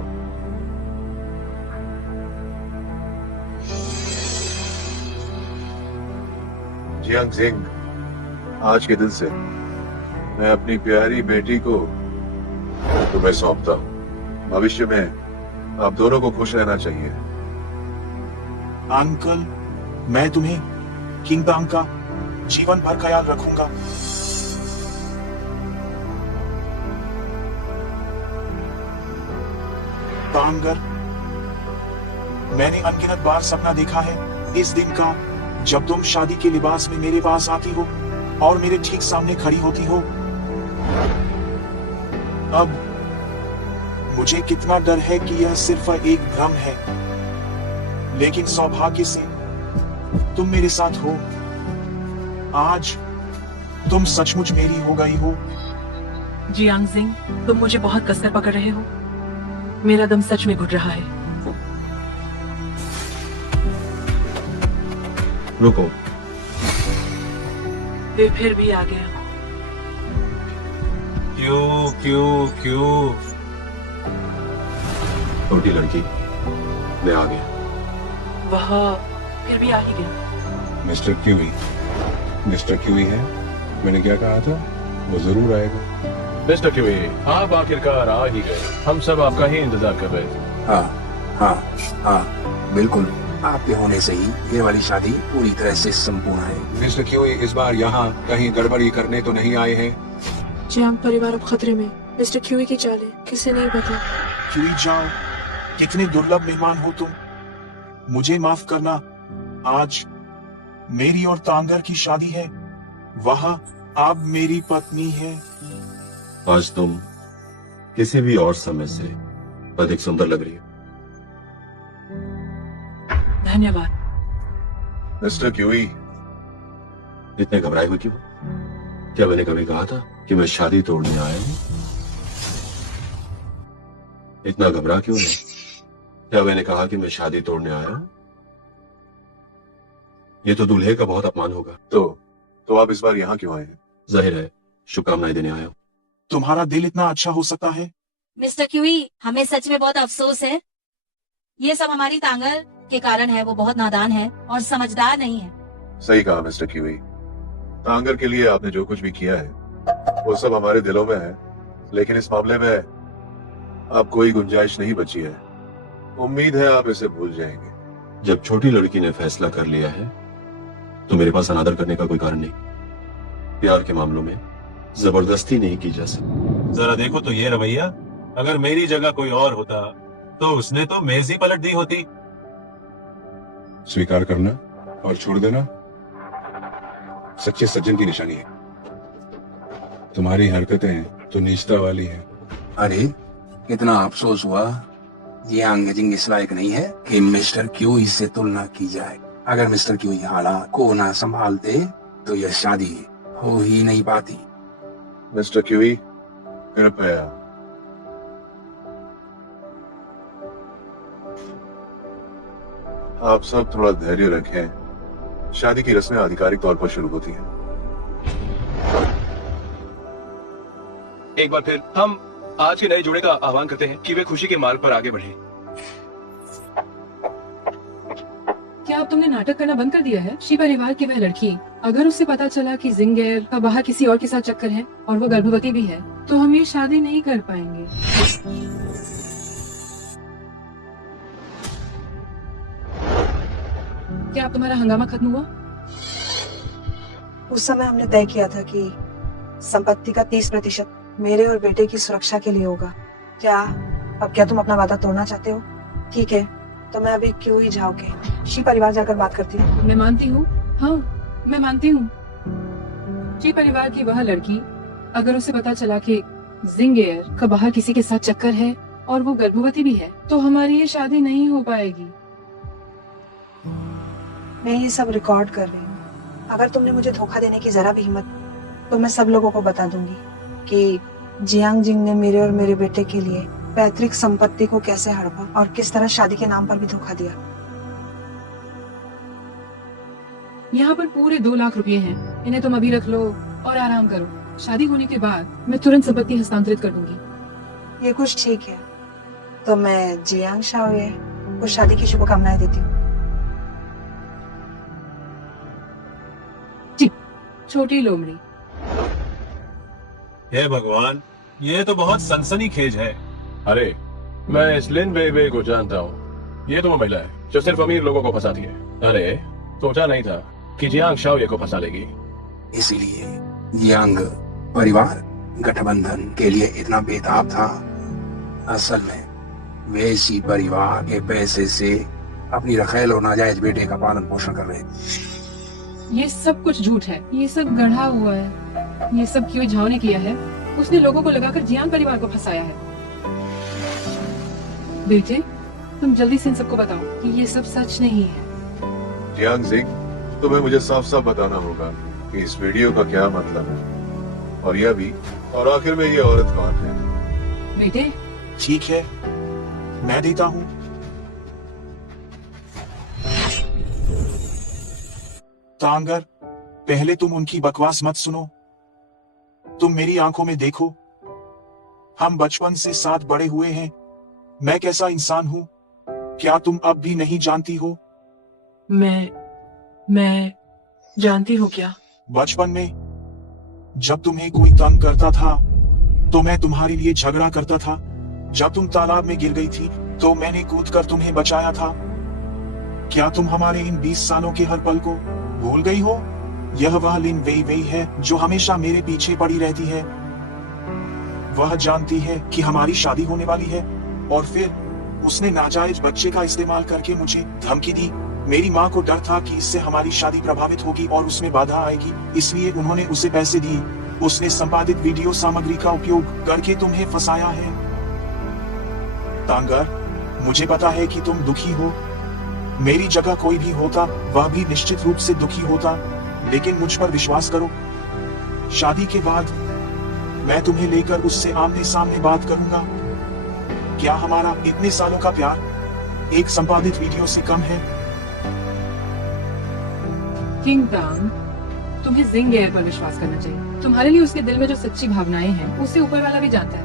जियांग जिंग, आज के दिन से मैं अपनी प्यारी बेटी को तुम्हें सौंपता हूं। भविष्य में आप दोनों को खुश रहना चाहिए। अंकल, मैं तुम्हें किंग तांग का जीवन भर ख्याल रखूंगा। तांगर, मैंने अनगिनत बार सपना देखा है इस दिन का जब तुम शादी के लिबास में मेरे पास आती हो और मेरे ठीक सामने खड़ी होती हो। अब मुझे कितना डर है कि यह सिर्फ एक भ्रम है, लेकिन सौभाग्य से तुम मेरे साथ हो। आज तुम सचमुच मेरी हो गई हो। जियांग जिंग, तुम मुझे बहुत कसकर पकड़ रहे हो। मेरा दम सच में घुट रहा है। रुको। वे फिर भी आ गया। क्यों? छोटी लड़की, मैं आ गया। वह फिर भी आ ही गया। मिस्टर क्यूई है। मैंने क्या कहा था, वो जरूर आएगा। मिस्टर क्यूई, आप आखिरकार आ ही गए। हम सब आपका ही इंतजार कर रहे थे। हाँ, बिल्कुल। आपके होने से ही ये वाली शादी पूरी तरह से संपूर्ण है। मिस्टर क्यूई इस बार यहाँ कहीं गड़बड़ी करने तो नहीं आए हैं? जियांग परिवार अब खतरे में। मिस्टर क्यूई की चालें किसे नहीं पता। क्यूई जाओ, कितने दुर्लभ मेहमान हो तुम। मुझे माफ करना, आज मेरी और तांगर की शादी है। वह आप मेरी पत्नी है। आज तुम किसी भी और समय से अधिक सुंदर लग रही हो। धन्यवाद। मिस्टर क्यूई, इतने घबराए हुए क्यों? क्या मैंने कभी कहा था कि मैं शादी तोड़ने आया हूं? इतना घबरा क्यों नहीं? क्या मैंने कहा कि मैं शादी तोड़ने आया हूं? ये तो दूल्हे का बहुत अपमान होगा। तो आप इस बार यहाँ क्यों आए हैं? जाहिर है शुभकामनाएं देने आया हूं। तुम्हारा दिल इतना अच्छा हो सकता है। मिस्टर क्यूई, हमें सच में बहुत अफसोस है। ये सब हमारी तांगर के कारण है। वो बहुत नादान है और समझदार नहीं है। सही कहा मिस्टर क्यूई। तांगर के लिए आपने जो कुछ भी किया है वो सब हमारे दिलों में है, लेकिन इस मामले में अब कोई गुंजाइश नहीं बची है। उम्मीद है आप इसे भूल जाएंगे। जब छोटी लड़की ने फैसला कर लिया है तो मेरे पास अनादर करने का कोई कारण नहीं। प्यार के मामलों में जबरदस्ती नहीं की जा सकती। जरा देखो तो ये रवैया, अगर मेरी जगह कोई और होता तो उसने तो मेज ही पलट दी होती। स्वीकार करना और छोड़ देना सच्चे सज्जन की निशानी है। तुम्हारी हरकतें तो नीचता वाली हैं। अरे, कितना अफसोस हुआ। जियांग जिंग इस लायक नहीं है कि मिस्टर क्यूई से तुलना की जाए। अगर मिस्टर क्यूई हालात को ना संभालते तो यह शादी हो ही नहीं पाती। मिस्टर क्यूई, कृपया। आप सब थोड़ा धैर्य रखें। शादी की रस्में आधिकारिक तौर पर शुरू होती हैं। एक बार फिर हम आज के नए जोड़े का आह्वान करते हैं कि वे खुशी के मार्ग पर आगे बढ़े। क्या अब तुमने नाटक करना बंद कर दिया है? शी परिवार की वह लड़की, अगर उसे पता चला कि जिंगेर का बाहर किसी और के साथ चक्कर है और वो गर्भवती भी है, तो हम ये शादी नहीं कर पाएंगे। क्या अब तुम्हारा हंगामा खत्म हुआ? उस समय हमने तय किया था कि संपत्ति का 30% मेरे और बेटे की सुरक्षा के लिए होगा। क्या तुम अपना वादा तोड़ना चाहते हो? ठीक है, तो मैं अभी क्यों ही जाओ के शी परिवार जाकर बात करती हूँ। मैं मानती हूँ। हाँ, मैं मानती हूँ। शी परिवार की वह लड़की, अगर उसे पता चला कि जिंगेयर का बाहर किसी के साथ चक्कर है और वो गर्भवती भी है, तो हमारी ये शादी नहीं हो पाएगी। मैं ये सब रिकॉर्ड कर रही हूँ। अगर तुमने मुझे धोखा देने की जरा भी हिम्मत, तो मैं सब लोगों को बता दूंगी कि जियांग जिंग ने मेरे और मेरे बेटे के लिए पैतृक संपत्ति को कैसे हड़पा और किस तरह शादी के नाम पर भी धोखा दिया। यहाँ पर पूरे 2 लाख रुपए हैं। इन्हें तुम अभी रख लो और आराम करो। शादी होने के बाद मैं तुरंत संपत्ति हस्तांतरित कर दूंगी। ये कुछ ठीक है, तो मैं जियांग शाओये को शादी की शुभकामनाएं देती हूँ। छोटी लोमड़ी। हे भगवान, ये तो बहुत सनसनीखेज है। अरे, मैं इस लिन बेबे को जानता हूँ। ये तो वो महिला है जो सिर्फ अमीर लोगों को फंसाती है। अरे, सोचा नहीं था कि जियांग शाओये को फंसा लेगी। इसीलिए जियांग परिवार गठबंधन के लिए इतना बेताब था। असल में वे इसी परिवार के पैसे से अपनी रखेल और नाजायज बेटे का पालन पोषण कर रहे थे। ये सब कुछ झूठ है। ये सब गढ़ा हुआ है। ये सब क्यों झाओ ने किया है। उसने लोगों को लगाकर जियांग परिवार को फंसाया है। बेटे, तुम जल्दी से इन सबको बताओ कि ये सब सच नहीं है। जियांग जिंग, तुम्हें मुझे साफ साफ बताना होगा कि इस वीडियो का क्या मतलब है, और यह भी, और आखिर में ये औरत कौन है। बेटे, ठीक है, मैं देता हूँ। तांगर, पहले तुम उनकी बकवास मत सुनो। तुम मेरी आंखों में देखो। हम बचपन से साथ बड़े हुए हैं। मैं कैसा इंसान हूँ, क्या तुम अब भी नहीं जानती हो? मैं जानती हूँ क्या? बचपन में जब तुम्हें कोई तंग करता था तो मैं तुम्हारे लिए झगड़ा करता था। जब तुम तालाब में गिर गई थी तो मैंने कूदकर तुम्हें बचाया था। क्या तुम हमारे इन 20 सालों के हर पल को भूल गई हो? यह वह लिन वेई वेई है जो हमेशा मेरे पीछे पड़ी रहती है। वह जानती है कि हमारी शादी होने वाली है और फिर उसने नाजायज बच्चे का इस्तेमाल करके मुझे धमकी दी। मेरी माँ को डर था कि इससे हमारी शादी प्रभावित होगी और उसमें बाधा आएगी, इसलिए उन्होंने उसे पैसे दिए। उसने संपादित वीडियो सामग्री का उपयोग करके तुम्हें फंसाया है। तांगर, मुझे पता है कि तुम दुखी हो। मेरी जगह कोई भी होता वह भी निश्चित रूप से दुखी होता, लेकिन मुझ पर विश्वास करो। शादी के बाद मैं तुम्हें लेकर उससे आमने सामने बात करूंगा। क्या हमारा इतने सालों का प्यार एक संपादित वीडियो से कम है? किंग तांग, तुम्हें जिंगेयर पर विश्वास करना चाहिए। तुम्हारे लिए उसके दिल में जो सच्ची भावनाएं हैं उसे ऊपर वाला भी जानता है।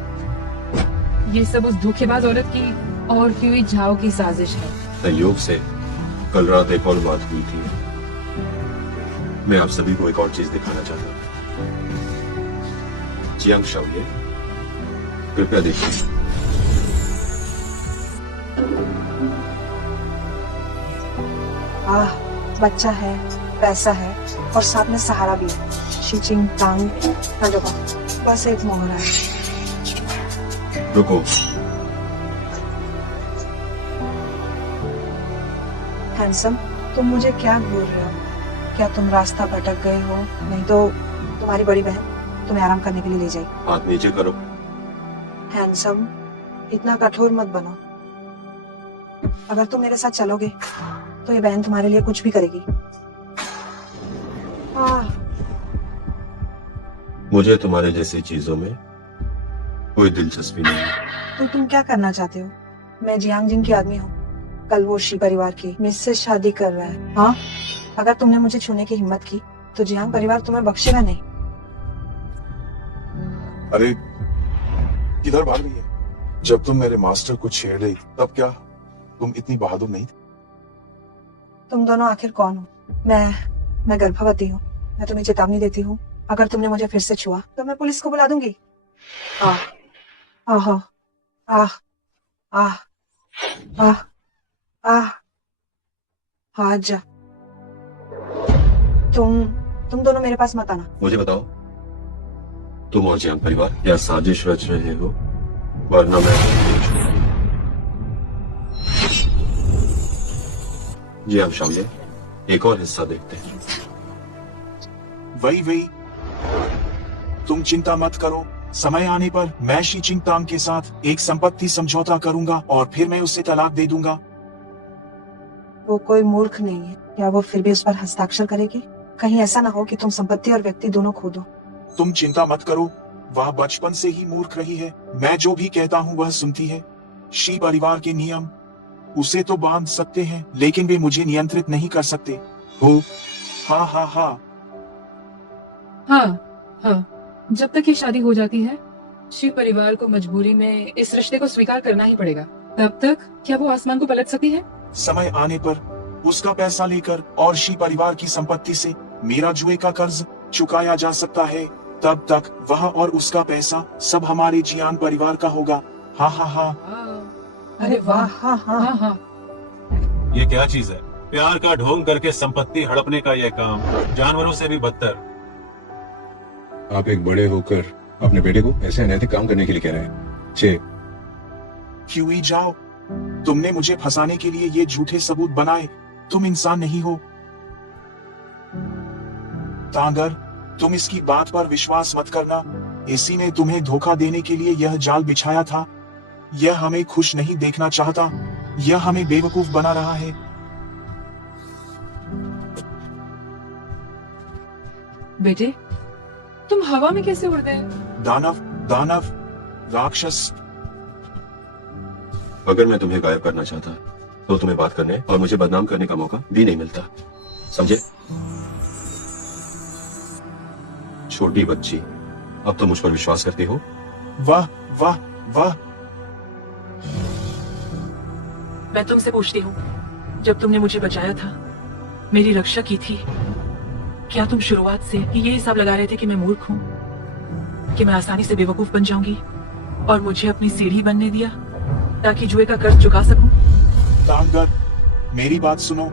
ये सब उस धोखेबाज औरत की और क्यूई झाओ की साजिश है। संयोग से कल रात एक और बात हुई थी। मैं आप सभी को एक और चीज दिखाना चाहता हूँ। जियांग शाओये, कृपया देखिए। बच्चा है, पैसा है और साथ में सहारा भी है। शीचिंग तांग बस एक मोहरा है। रुको, हैंडसम, तुम मुझे क्या बोल रहे हो? क्या तुम रास्ता भटक गए हो? नहीं तो तुम्हारी बड़ी बहन तुम्हें आराम करने के लिए ले जाएगी। हाथ नीचे करो। हैंडसम, इतना कठोर मत बनो। अगर तुम मेरे साथ चलोगे तो ये बहन तुम्हारे लिए कुछ भी करेगी। मुझे तुम्हारे जैसी चीजों में कोई दिलचस्पी नहीं है। तो तुम क्या करना चाहते हो? मैं जियांग जिंग की आदमी हूँ। कल वो शी परिवार की मुझसे शादी कर रहा है। हाँ, अगर तुमने मुझे छूने की हिम्मत की तो जियांग परिवार तुम्हें बख्शेगा नहीं। अरे, किधर भाग रही है? जब तुम मेरे मास्टर को छेड़ रही तब क्या तुम इतनी बहादुर नहीं थी? तुम दोनों आखिर कौन हो? मैं गर्भवती हूँ। मैं तुम्हें चेतावनी देती हूँ, अगर तुमने मुझे फिर से छुआ तो मैं पुलिस को बुला दूंगी। आह आह आह आह आह आह आ जा। तुम दोनों मेरे पास मत आना। मुझे बताओ, तुम और जियांग परिवार क्या साजिश रच रहे हो? वरना मैं जियांग शाओये, एक और हिस्सा देखते हैं। वही तुम चिंता मत करो, समय आने पर मैं शी चिंगतांग के साथ एक संपत्ति समझौता करूंगा और फिर मैं उसे तलाक दे दूंगा। वो कोई मूर्ख नहीं है, क्या वो फिर भी उस पर हस्ताक्षर करेगी? कहीं ऐसा ना हो कि तुम संपत्ति और व्यक्ति दोनों खो दो। तुम चिंता मत करो, वह बचपन से ही मूर्ख रही है। मैं जो भी कहता हूँ वह सुनती है। शी परिवार के नियम उसे तो बांध सकते हैं, लेकिन वे मुझे नियंत्रित नहीं कर सकते हो। हाँ हाँ हाँ हाँ, जब तक ये शादी हो जाती है शिव परिवार को मजबूरी में इस रिश्ते को स्वीकार करना ही पड़ेगा। तब तक क्या वो आसमान को पलट सकती है? समय आने पर उसका पैसा लेकर और शी परिवार की संपत्ति से मेरा जुए का कर्ज चुकाया जा सकता है। तब तक वह और उसका पैसा सब हमारे जियान परिवार का होगा। हाँ हाँ हाँ। अरे वाह, हाँ हाँ हाँ। ये क्या चीज है? प्यार का ढोंग करके संपत्ति हड़पने का यह काम जानवरों से भी बदतर। आप एक बड़े होकर अपने बेटे को ऐसे अनैतिक काम करने के लिए कह रहे हैं? छे क्यों ही जाओ, तुमने मुझे फंसाने के लिए ये झूठे सबूत बनाए। तुम इंसान नहीं हो। तांगर, तुम इसकी बात पर विश्वास मत करना। इसी ने तुम्हें धोखा देने के लिए यह जाल बिछाया था। यह हमें खुश नहीं देखना चाहता, यह हमें बेवकूफ बना रहा है। बेटे, तुम हवा में कैसे उड़ गए? दानव, दानव, राक्षस। अगर मैं तुम्हें गायब करना चाहता तो तुम्हें बात करने और मुझे बदनाम करने का मौका भी नहीं मिलता, समझे? छोटी बच्ची, अब तो मुझ पर विश्वास करती हो? वाह वाह वाह। मैं तुमसे पूछती हूँ, जब तुमने मुझे बचाया था, मेरी रक्षा की थी, क्या तुम शुरुआत से ये हिसाब लगा रहे थे कि मैं मूर्ख हूँ, कि मैं आसानी से बेवकूफ बन जाऊंगी और मुझे अपनी सीढ़ी बनने दिया ताकि जुए का कर्ज चुका सकूं? तांगर, मेरी बात सुनो।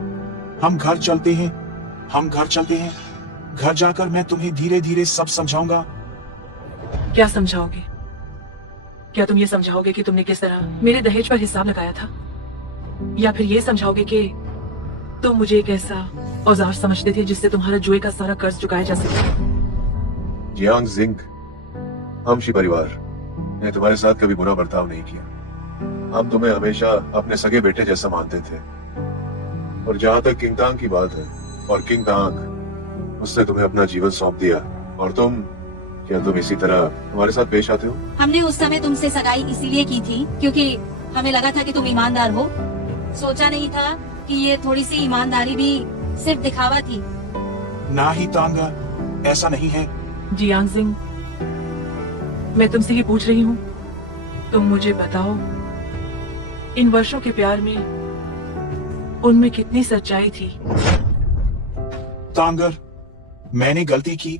हम घर चलते हैं, हम घर चलते हैं। घर जाकर मैं तुम्हें धीरे धीरे सब समझाऊंगा। क्या समझाओगे? क्या तुम ये समझाओगे कि तुमने किस तरह मेरे दहेज पर हिसाब लगाया था, या फिर ये समझाओगे कि तुम मुझे एक ऐसा औजार समझते थे जिससे तुम्हारा जुए का सारा कर्ज चुकाया जा सके? जियांग जिंग, हम शी परिवार ने तुम्हारे साथ कभी बुरा बर्ताव नहीं किया। हम तुम्हें हमेशा अपने सगे बेटे जैसा मानते थे। और जहाँ तक किंगतांग की बात है, और किंगतांग, उसने तुम्हें अपना जीवन सौंप दिया, और क्या तुम इसी तरह हमारे साथ पेश आते हो? हमने उस समय तुमसे सगाई इसीलिए की थी क्योंकि हमें लगा था कि तुम ईमानदार हो। सोचा नहीं था कि ये थोड़ी सी ईमानदारी भी सिर्फ दिखावा थी। ना ही तांगा, ऐसा नहीं है। जियांग जिंग, मैं तुमसे ही पूछ रही हूँ, तुम मुझे बताओ, इन वर्षों के प्यार में उनमें कितनी सच्चाई थी? तांगर, मैंने गलती की,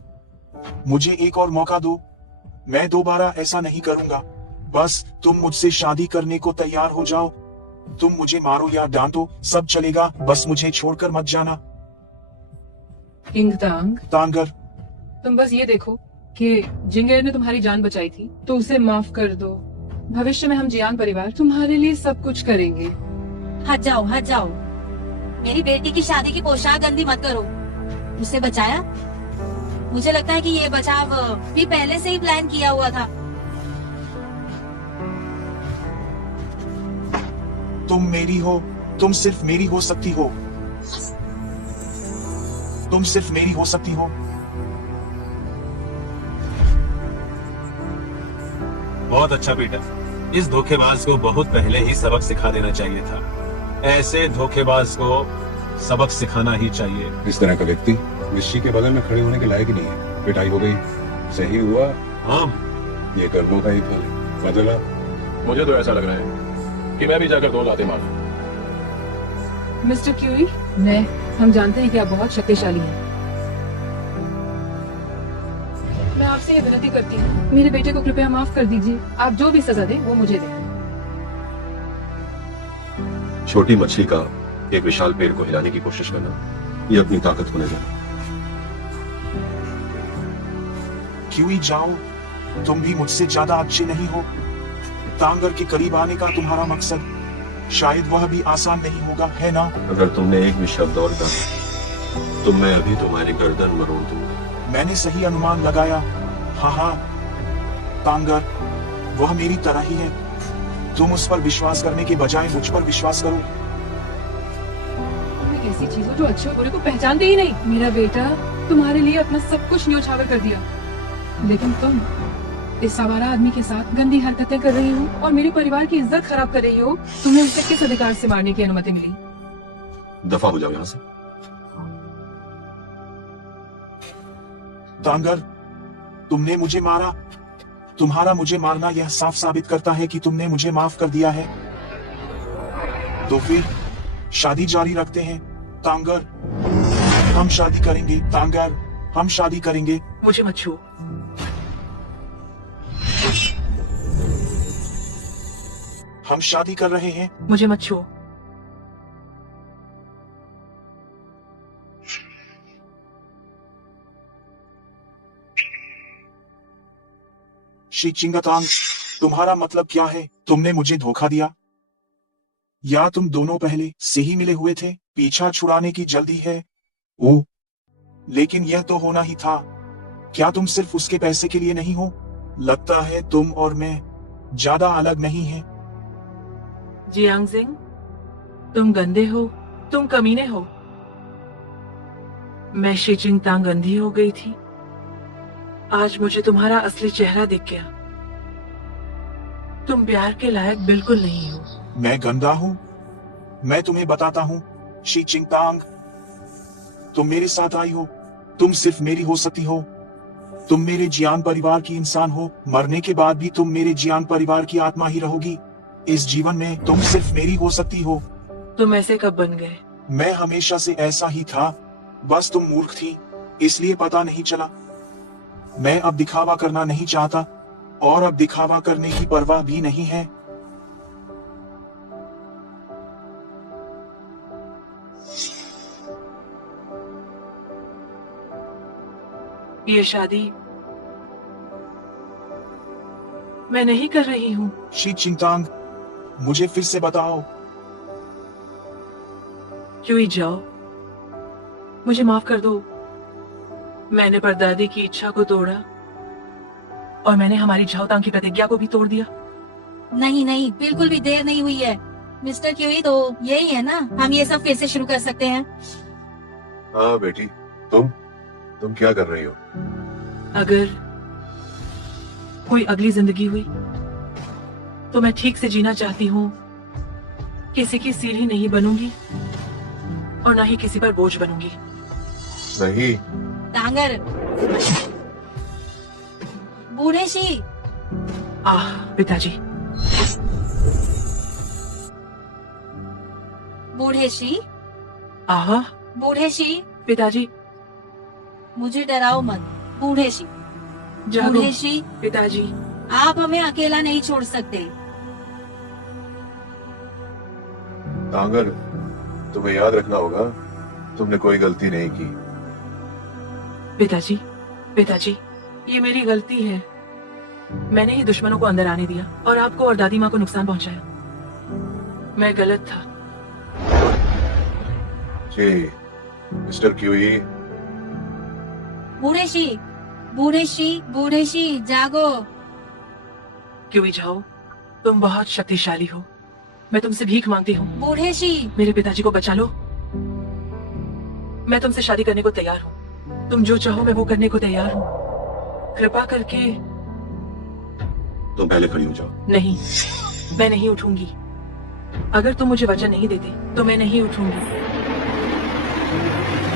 मुझे एक और मौका दो। मैं दोबारा ऐसा नहीं करूंगा। बस तुम मुझसे शादी करने को तैयार हो जाओ। तुम मुझे मारो या डांटो, सब चलेगा, बस मुझे छोड़कर मत जाना। किंगतांग, तांगर, तुम बस ये देखो कि जिंगेर ने तुम्हारी जान बचाई थी, तो उसे माफ कर दो। भविष्य में हम जियांग परिवार तुम्हारे लिए सब कुछ करेंगे। हट जाओ, हट जाओ। मेरी बेटी की शादी की पोशाक गंदी मत करो। उसे बचाया? मुझे लगता है कि ये बचाव भी पहले से ही प्लान किया हुआ था। तुम मेरी हो, तुम सिर्फ मेरी हो सकती हो। तुम सिर्फ मेरी हो सकती हो। बहुत अच्छा पीटर, इस धोखेबाज को बहुत पहले ही सबक सिखा देना चाहिए था। ऐसे धोखेबाज को सबक सिखाना ही चाहिए। इस तरह का व्यक्ति ऋषि के बगल में खड़े होने के लायक ही नहीं है। पिटाई हो गई, सही हुआ। हाँ, ये कर्मों का ही फल है। बदला? मुझे तो ऐसा लग रहा है कि मैं भी जाकर 2 लाते मारूं। मिस्टर क्यूरी, हम जानते हैं कि आप बहुत शक्तिशाली हैं। मैं आपसे ये विनती करती हूँ, मेरे बेटे को कृपया माफ कर दीजिए। आप जो भी सजा दें वो मुझे दें। छोटी मछली का एक विशाल पेड़ को हिलाने की कोशिश करना, ये अपनी ताकत को नजर। क्यों ही जाओ, तुम भी मुझसे ज्यादा अच्छे नहीं हो। तांगर के करीब आने का तुम्हारा मकसद शायद वह भी आसान नहीं होगा, है ना? अगर तुमने एक भी शब्द और कहा तो मैं अभी तुम्हारी गर्दन मरोड़ दूंगा। मैंने सही अनुमान लगाया। हाँ हाँ तांगर, वह मेरी तरह ही है। तुम उस पर विश्वास करने के बजाय मुझ पर विश्वास करो। तुम एक ऐसी चीज हो जो अच्छे और बुरे को पहचानते ही नहीं। मेरा बेटा तुम्हारे लिए अपना सब कुछ न्योछावर कर दिया, लेकिन तुम इस आवारा आदमी के साथ गंदी हरकतें कर रही हो और मेरे परिवार की इज्जत खराब कर रही हो। तुम्हें उसे किस अधिकार से मारने की अनुमति मिली? दफा हो जाओ यहाँ से। तांगर, तुमने मुझे मारा। तुम्हारा मुझे मारना यह साफ साबित करता है कि तुमने मुझे माफ कर दिया है। तो फिर शादी जारी रखते हैं। तांगर, हम शादी करेंगे। तांगर, हम शादी करेंगे। मुझे मत छुओ। हम शादी कर रहे हैं। मुझे मत छुओ। शी चिंगतांग, तुम्हारा मतलब क्या है? तुमने मुझे धोखा दिया या तुम दोनों पहले से ही मिले हुए थे? पीछा छुड़ाने की जल्दी है। ओ, लेकिन यह तो होना ही था। क्या तुम सिर्फ उसके पैसे के लिए नहीं हो? लगता है तुम और मैं ज्यादा अलग नहीं है। जियांग जिंग, तुम गंदे हो, तुम कमीने हो। मैं शी चिंगतांग अंधी हो गई थी, आज मुझे तुम्हारा असली चेहरा दिख गया। तुम प्यार के लायक बिल्कुल नहीं हो। मैं गंदा हूँ? मैं तुम्हें बताता हूँ शी चिंगतांग, तुम मेरे साथ आई हो। तुम सिर्फ मेरी हो सकती हो। तुम मेरे जियान परिवार की इंसान हो। मरने के बाद भी तुम मेरे जियान परिवार की आत्मा ही रहोगी। इस जीवन में तुम सिर्फ मेरी हो सकती हो। तुम ऐसे कब बन गए? मैं हमेशा से ऐसा ही था, बस तुम मूर्ख थी इसलिए पता नहीं चला। मैं अब दिखावा करना नहीं चाहता और अब दिखावा करने की परवाह भी नहीं है। ये शादी मैं नहीं कर रही हूँ। शी चिंगतांग, मुझे फिर से बताओ। क्यों ही जाओ, मुझे माफ कर दो। मैंने परदादी की इच्छा को तोड़ा और मैंने हमारी झाओतांग की प्रतिज्ञा को भी तोड़ दिया। नहीं नहीं, बिल्कुल भी देर नहीं हुई है मिस्टर क्यूई। तो यही है ना, हम ये सब फिर से शुरू कर सकते हैं। हाँ बेटी, तुम क्या कर रही हो? अगर कोई अगली जिंदगी हुई तो मैं ठीक से जीना चाहती हूँ। किसी की सीढ़ी नहीं बनूंगी और ना ही किसी पर बोझ बनूंगी। नहीं। तांगर, बूढ़े शी। पिताजी। बूढ़े शी। बूढ़े शी। पिताजी। मुझे डराओ मत बूढ़े शी। बूढ़े शी। पिताजी, आप हमें अकेला नहीं छोड़ सकते। तांगर, तुम्हें याद रखना होगा तुमने कोई गलती नहीं की। पिताजी, ये मेरी गलती है। मैंने ही दुश्मनों को अंदर आने दिया और आपको और दादी माँ को नुकसान पहुंचाया। मैं गलत था। जी, मिस्टर क्यूई। बूढ़े शी, जागो। क्यूई जाओ, तुम बहुत शक्तिशाली हो। मैं तुमसे भीख मांगती हूँ। बूढ़े शी, मेरे पिताजी को बचा लो। मैं तुमसे शादी करने को तैयार हूँ। तुम जो चाहो मैं वो करने को तैयार हूँ। कृपा करके। तुम पहले खड़ी हो जाओ। नहीं, मैं नहीं उठूंगी। अगर तुम मुझे वचन नहीं देते तो मैं नहीं उठूंगी।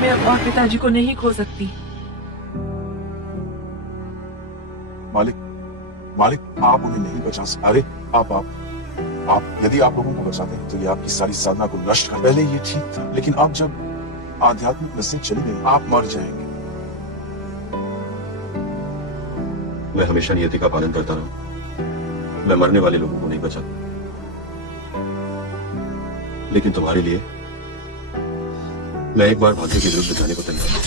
मैं अपने पिताजी को नहीं खो सकती। मालिक, आप उन्हें नहीं बचा सकते। अरे आप यदि आप लोगों को बचाते हैं तो ये आपकी सारी साधना को नष्ट कर। पहले ये ठीक था, लेकिन अब जब आध्यात्मिक नसें चली गई, आप मर जाएंगे। मैं हमेशा नियति का पालन करता रहा। मैं मरने वाले लोगों को नहीं बचाता, लेकिन तुम्हारे लिए मैं एक बार भाग्य के विरुद्ध जाने को तैयार हूं।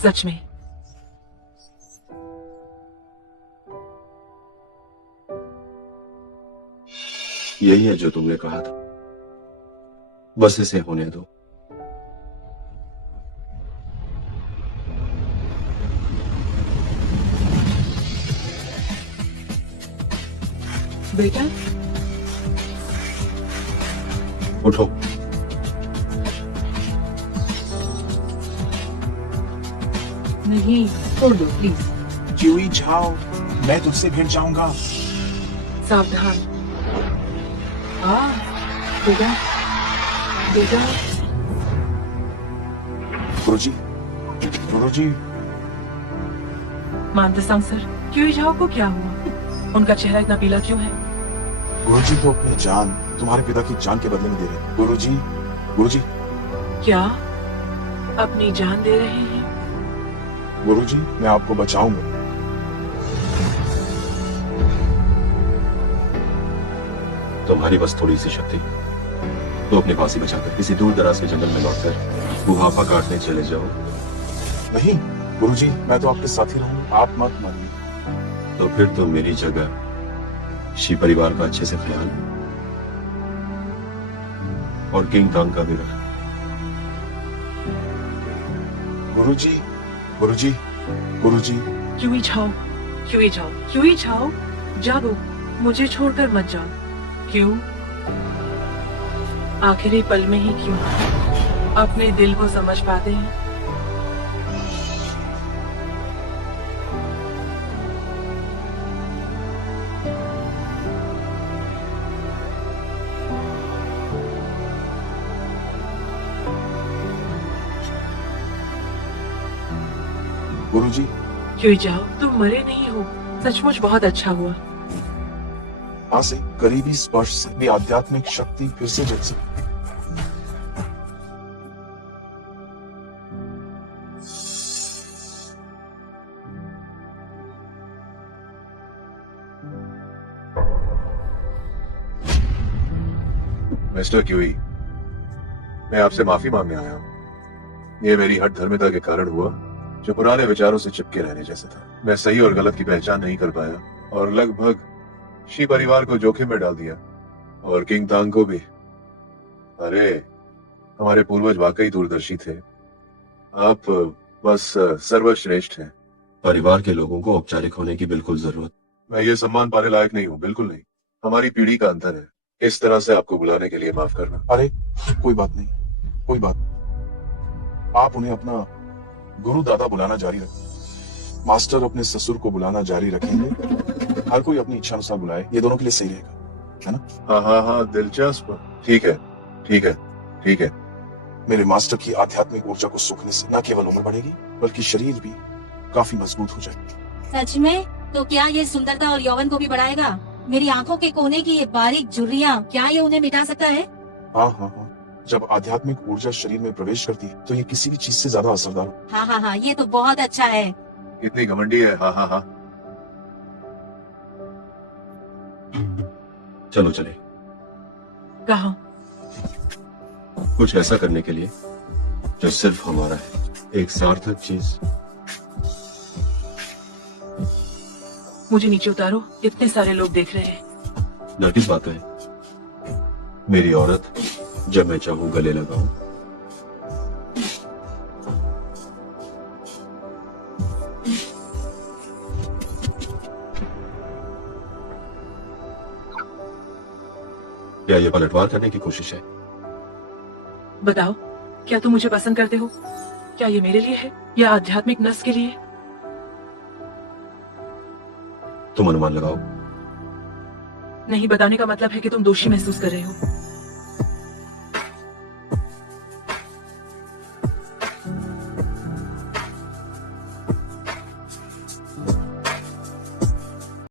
सच में? यही है जो तुमने कहा था। बस इसे होने दो। बेटा उठो। नहीं, छोड़ दो प्लीज। क्यूई झाओ, मैं तुझसे भिड़ जाऊंगा। सावधान। बेटा बेटा। गुरुजी, गुरुजी। मानते सर, क्यों झाओ को क्या हुआ? उनका चेहरा इतना पीला क्यों है? गुरुजी तो अपनी जान तुम्हारे पिता की जान के बदले में दे रहे। गुरुजी, गुरुजी। क्या अपनी जान दे रहे हैं? गुरुजी, मैं आपको बचाऊंगा। तुम्हारी बस थोड़ी सी शक्ति तो अपने पास ही बचाकर किसी दूर दराज के जंगल में लौटकर बुढ़ापा काटने चले जाओ। नहीं गुरुजी, मैं तो आपके साथ ही रहूंगा, आप मत मानिए। तो फिर तो मेरी जगह शी परिवार का अच्छे से ख्याल और किंग तांग का भी रख। गुरुजी, गुरुजी, गुरुजी। क्यों जाओ, क्यों जाओ, क्यों जाओ, जागो, मुझे छोड़कर मत जाओ। क्यों? आखिरी पल में ही क्यों अपने दिल को समझ पाते हैं? गुरुजी। क्यों जाओ, तुम मरे नहीं हो, सचमुच बहुत अच्छा हुआ। आज से करीबी स्पर्श से भी आध्यात्मिक शक्ति फिर से जग सकती। मिस्टर क्यूई, मैं आपसे माफी मांगने आया हूँ। ये मेरी हठ धर्मिता के कारण हुआ, जो पुराने विचारों से चिपके रहने जैसा था। मैं सही और गलत की पहचान नहीं कर पाया और लगभग शी परिवार को जोखिम में डाल दिया और किंग तांग को भी। अरे, हमारे पूर्वज वाकई दूरदर्शी थे। आप बस सर्वश्रेष्ठ हैं। परिवार के लोगों को औपचारिक होने की बिल्कुल जरूरत। मैं ये सम्मान पाने लायक नहीं हूँ, बिल्कुल नहीं। हमारी पीढ़ी का अंतर है। इस तरह से आपको बुलाने के लिए माफ करना। अरे कोई बात नहीं, कोई बात। आप उन्हें अपना गुरु दादा बुलाना जारी रखें। मास्टर अपने ससुर को बुलाना जारी रखेंगे। हर कोई अपनी इच्छा अनुसार बुलाए, ये दोनों के लिए सही रहेगा, है ना? हाँ हाँ हाँ, दिलचस्प। ठीक है, ठीक है, ठीक है। मेरे मास्टर की आध्यात्मिक ऊर्जा को सूखने से न केवल उम्र बढ़ेगी, बल्कि शरीर भी काफी मजबूत हो जाएगा। सच में? तो क्या ये सुंदरता और यौवन को भी बढ़ाएगा? मेरी आंखों के कोने की ये बारीक झुर्रियां, क्या ये उन्हें मिटा सकता है? हाँ हाँ हाँ, जब आध्यात्मिक ऊर्जा शरीर में प्रवेश करती है तो ये किसी भी चीज से ज्यादा असरदार हो। हाँ हाँ हाँ, ये तो बहुत अच्छा है। इतनी घमंडी है। हाँ हाँ हाँ। चलो चले। कहाँ? कुछ ऐसा करने के लिए जो सिर्फ हमारा है, एक सार्थक चीज। मुझे नीचे उतारो, इतने सारे लोग देख रहे हैं। डर किस बात है? मेरी औरत जब मैं चाहूं गले लगाऊं। क्या ये पलटवार करने की कोशिश है? बताओ, क्या तुम मुझे पसंद करते हो? क्या ये मेरे लिए है या आध्यात्मिक नस के लिए? तुम अनुमान लगाओ। नहीं, बताने का मतलब है कि तुम दोषी महसूस कर रहे हो।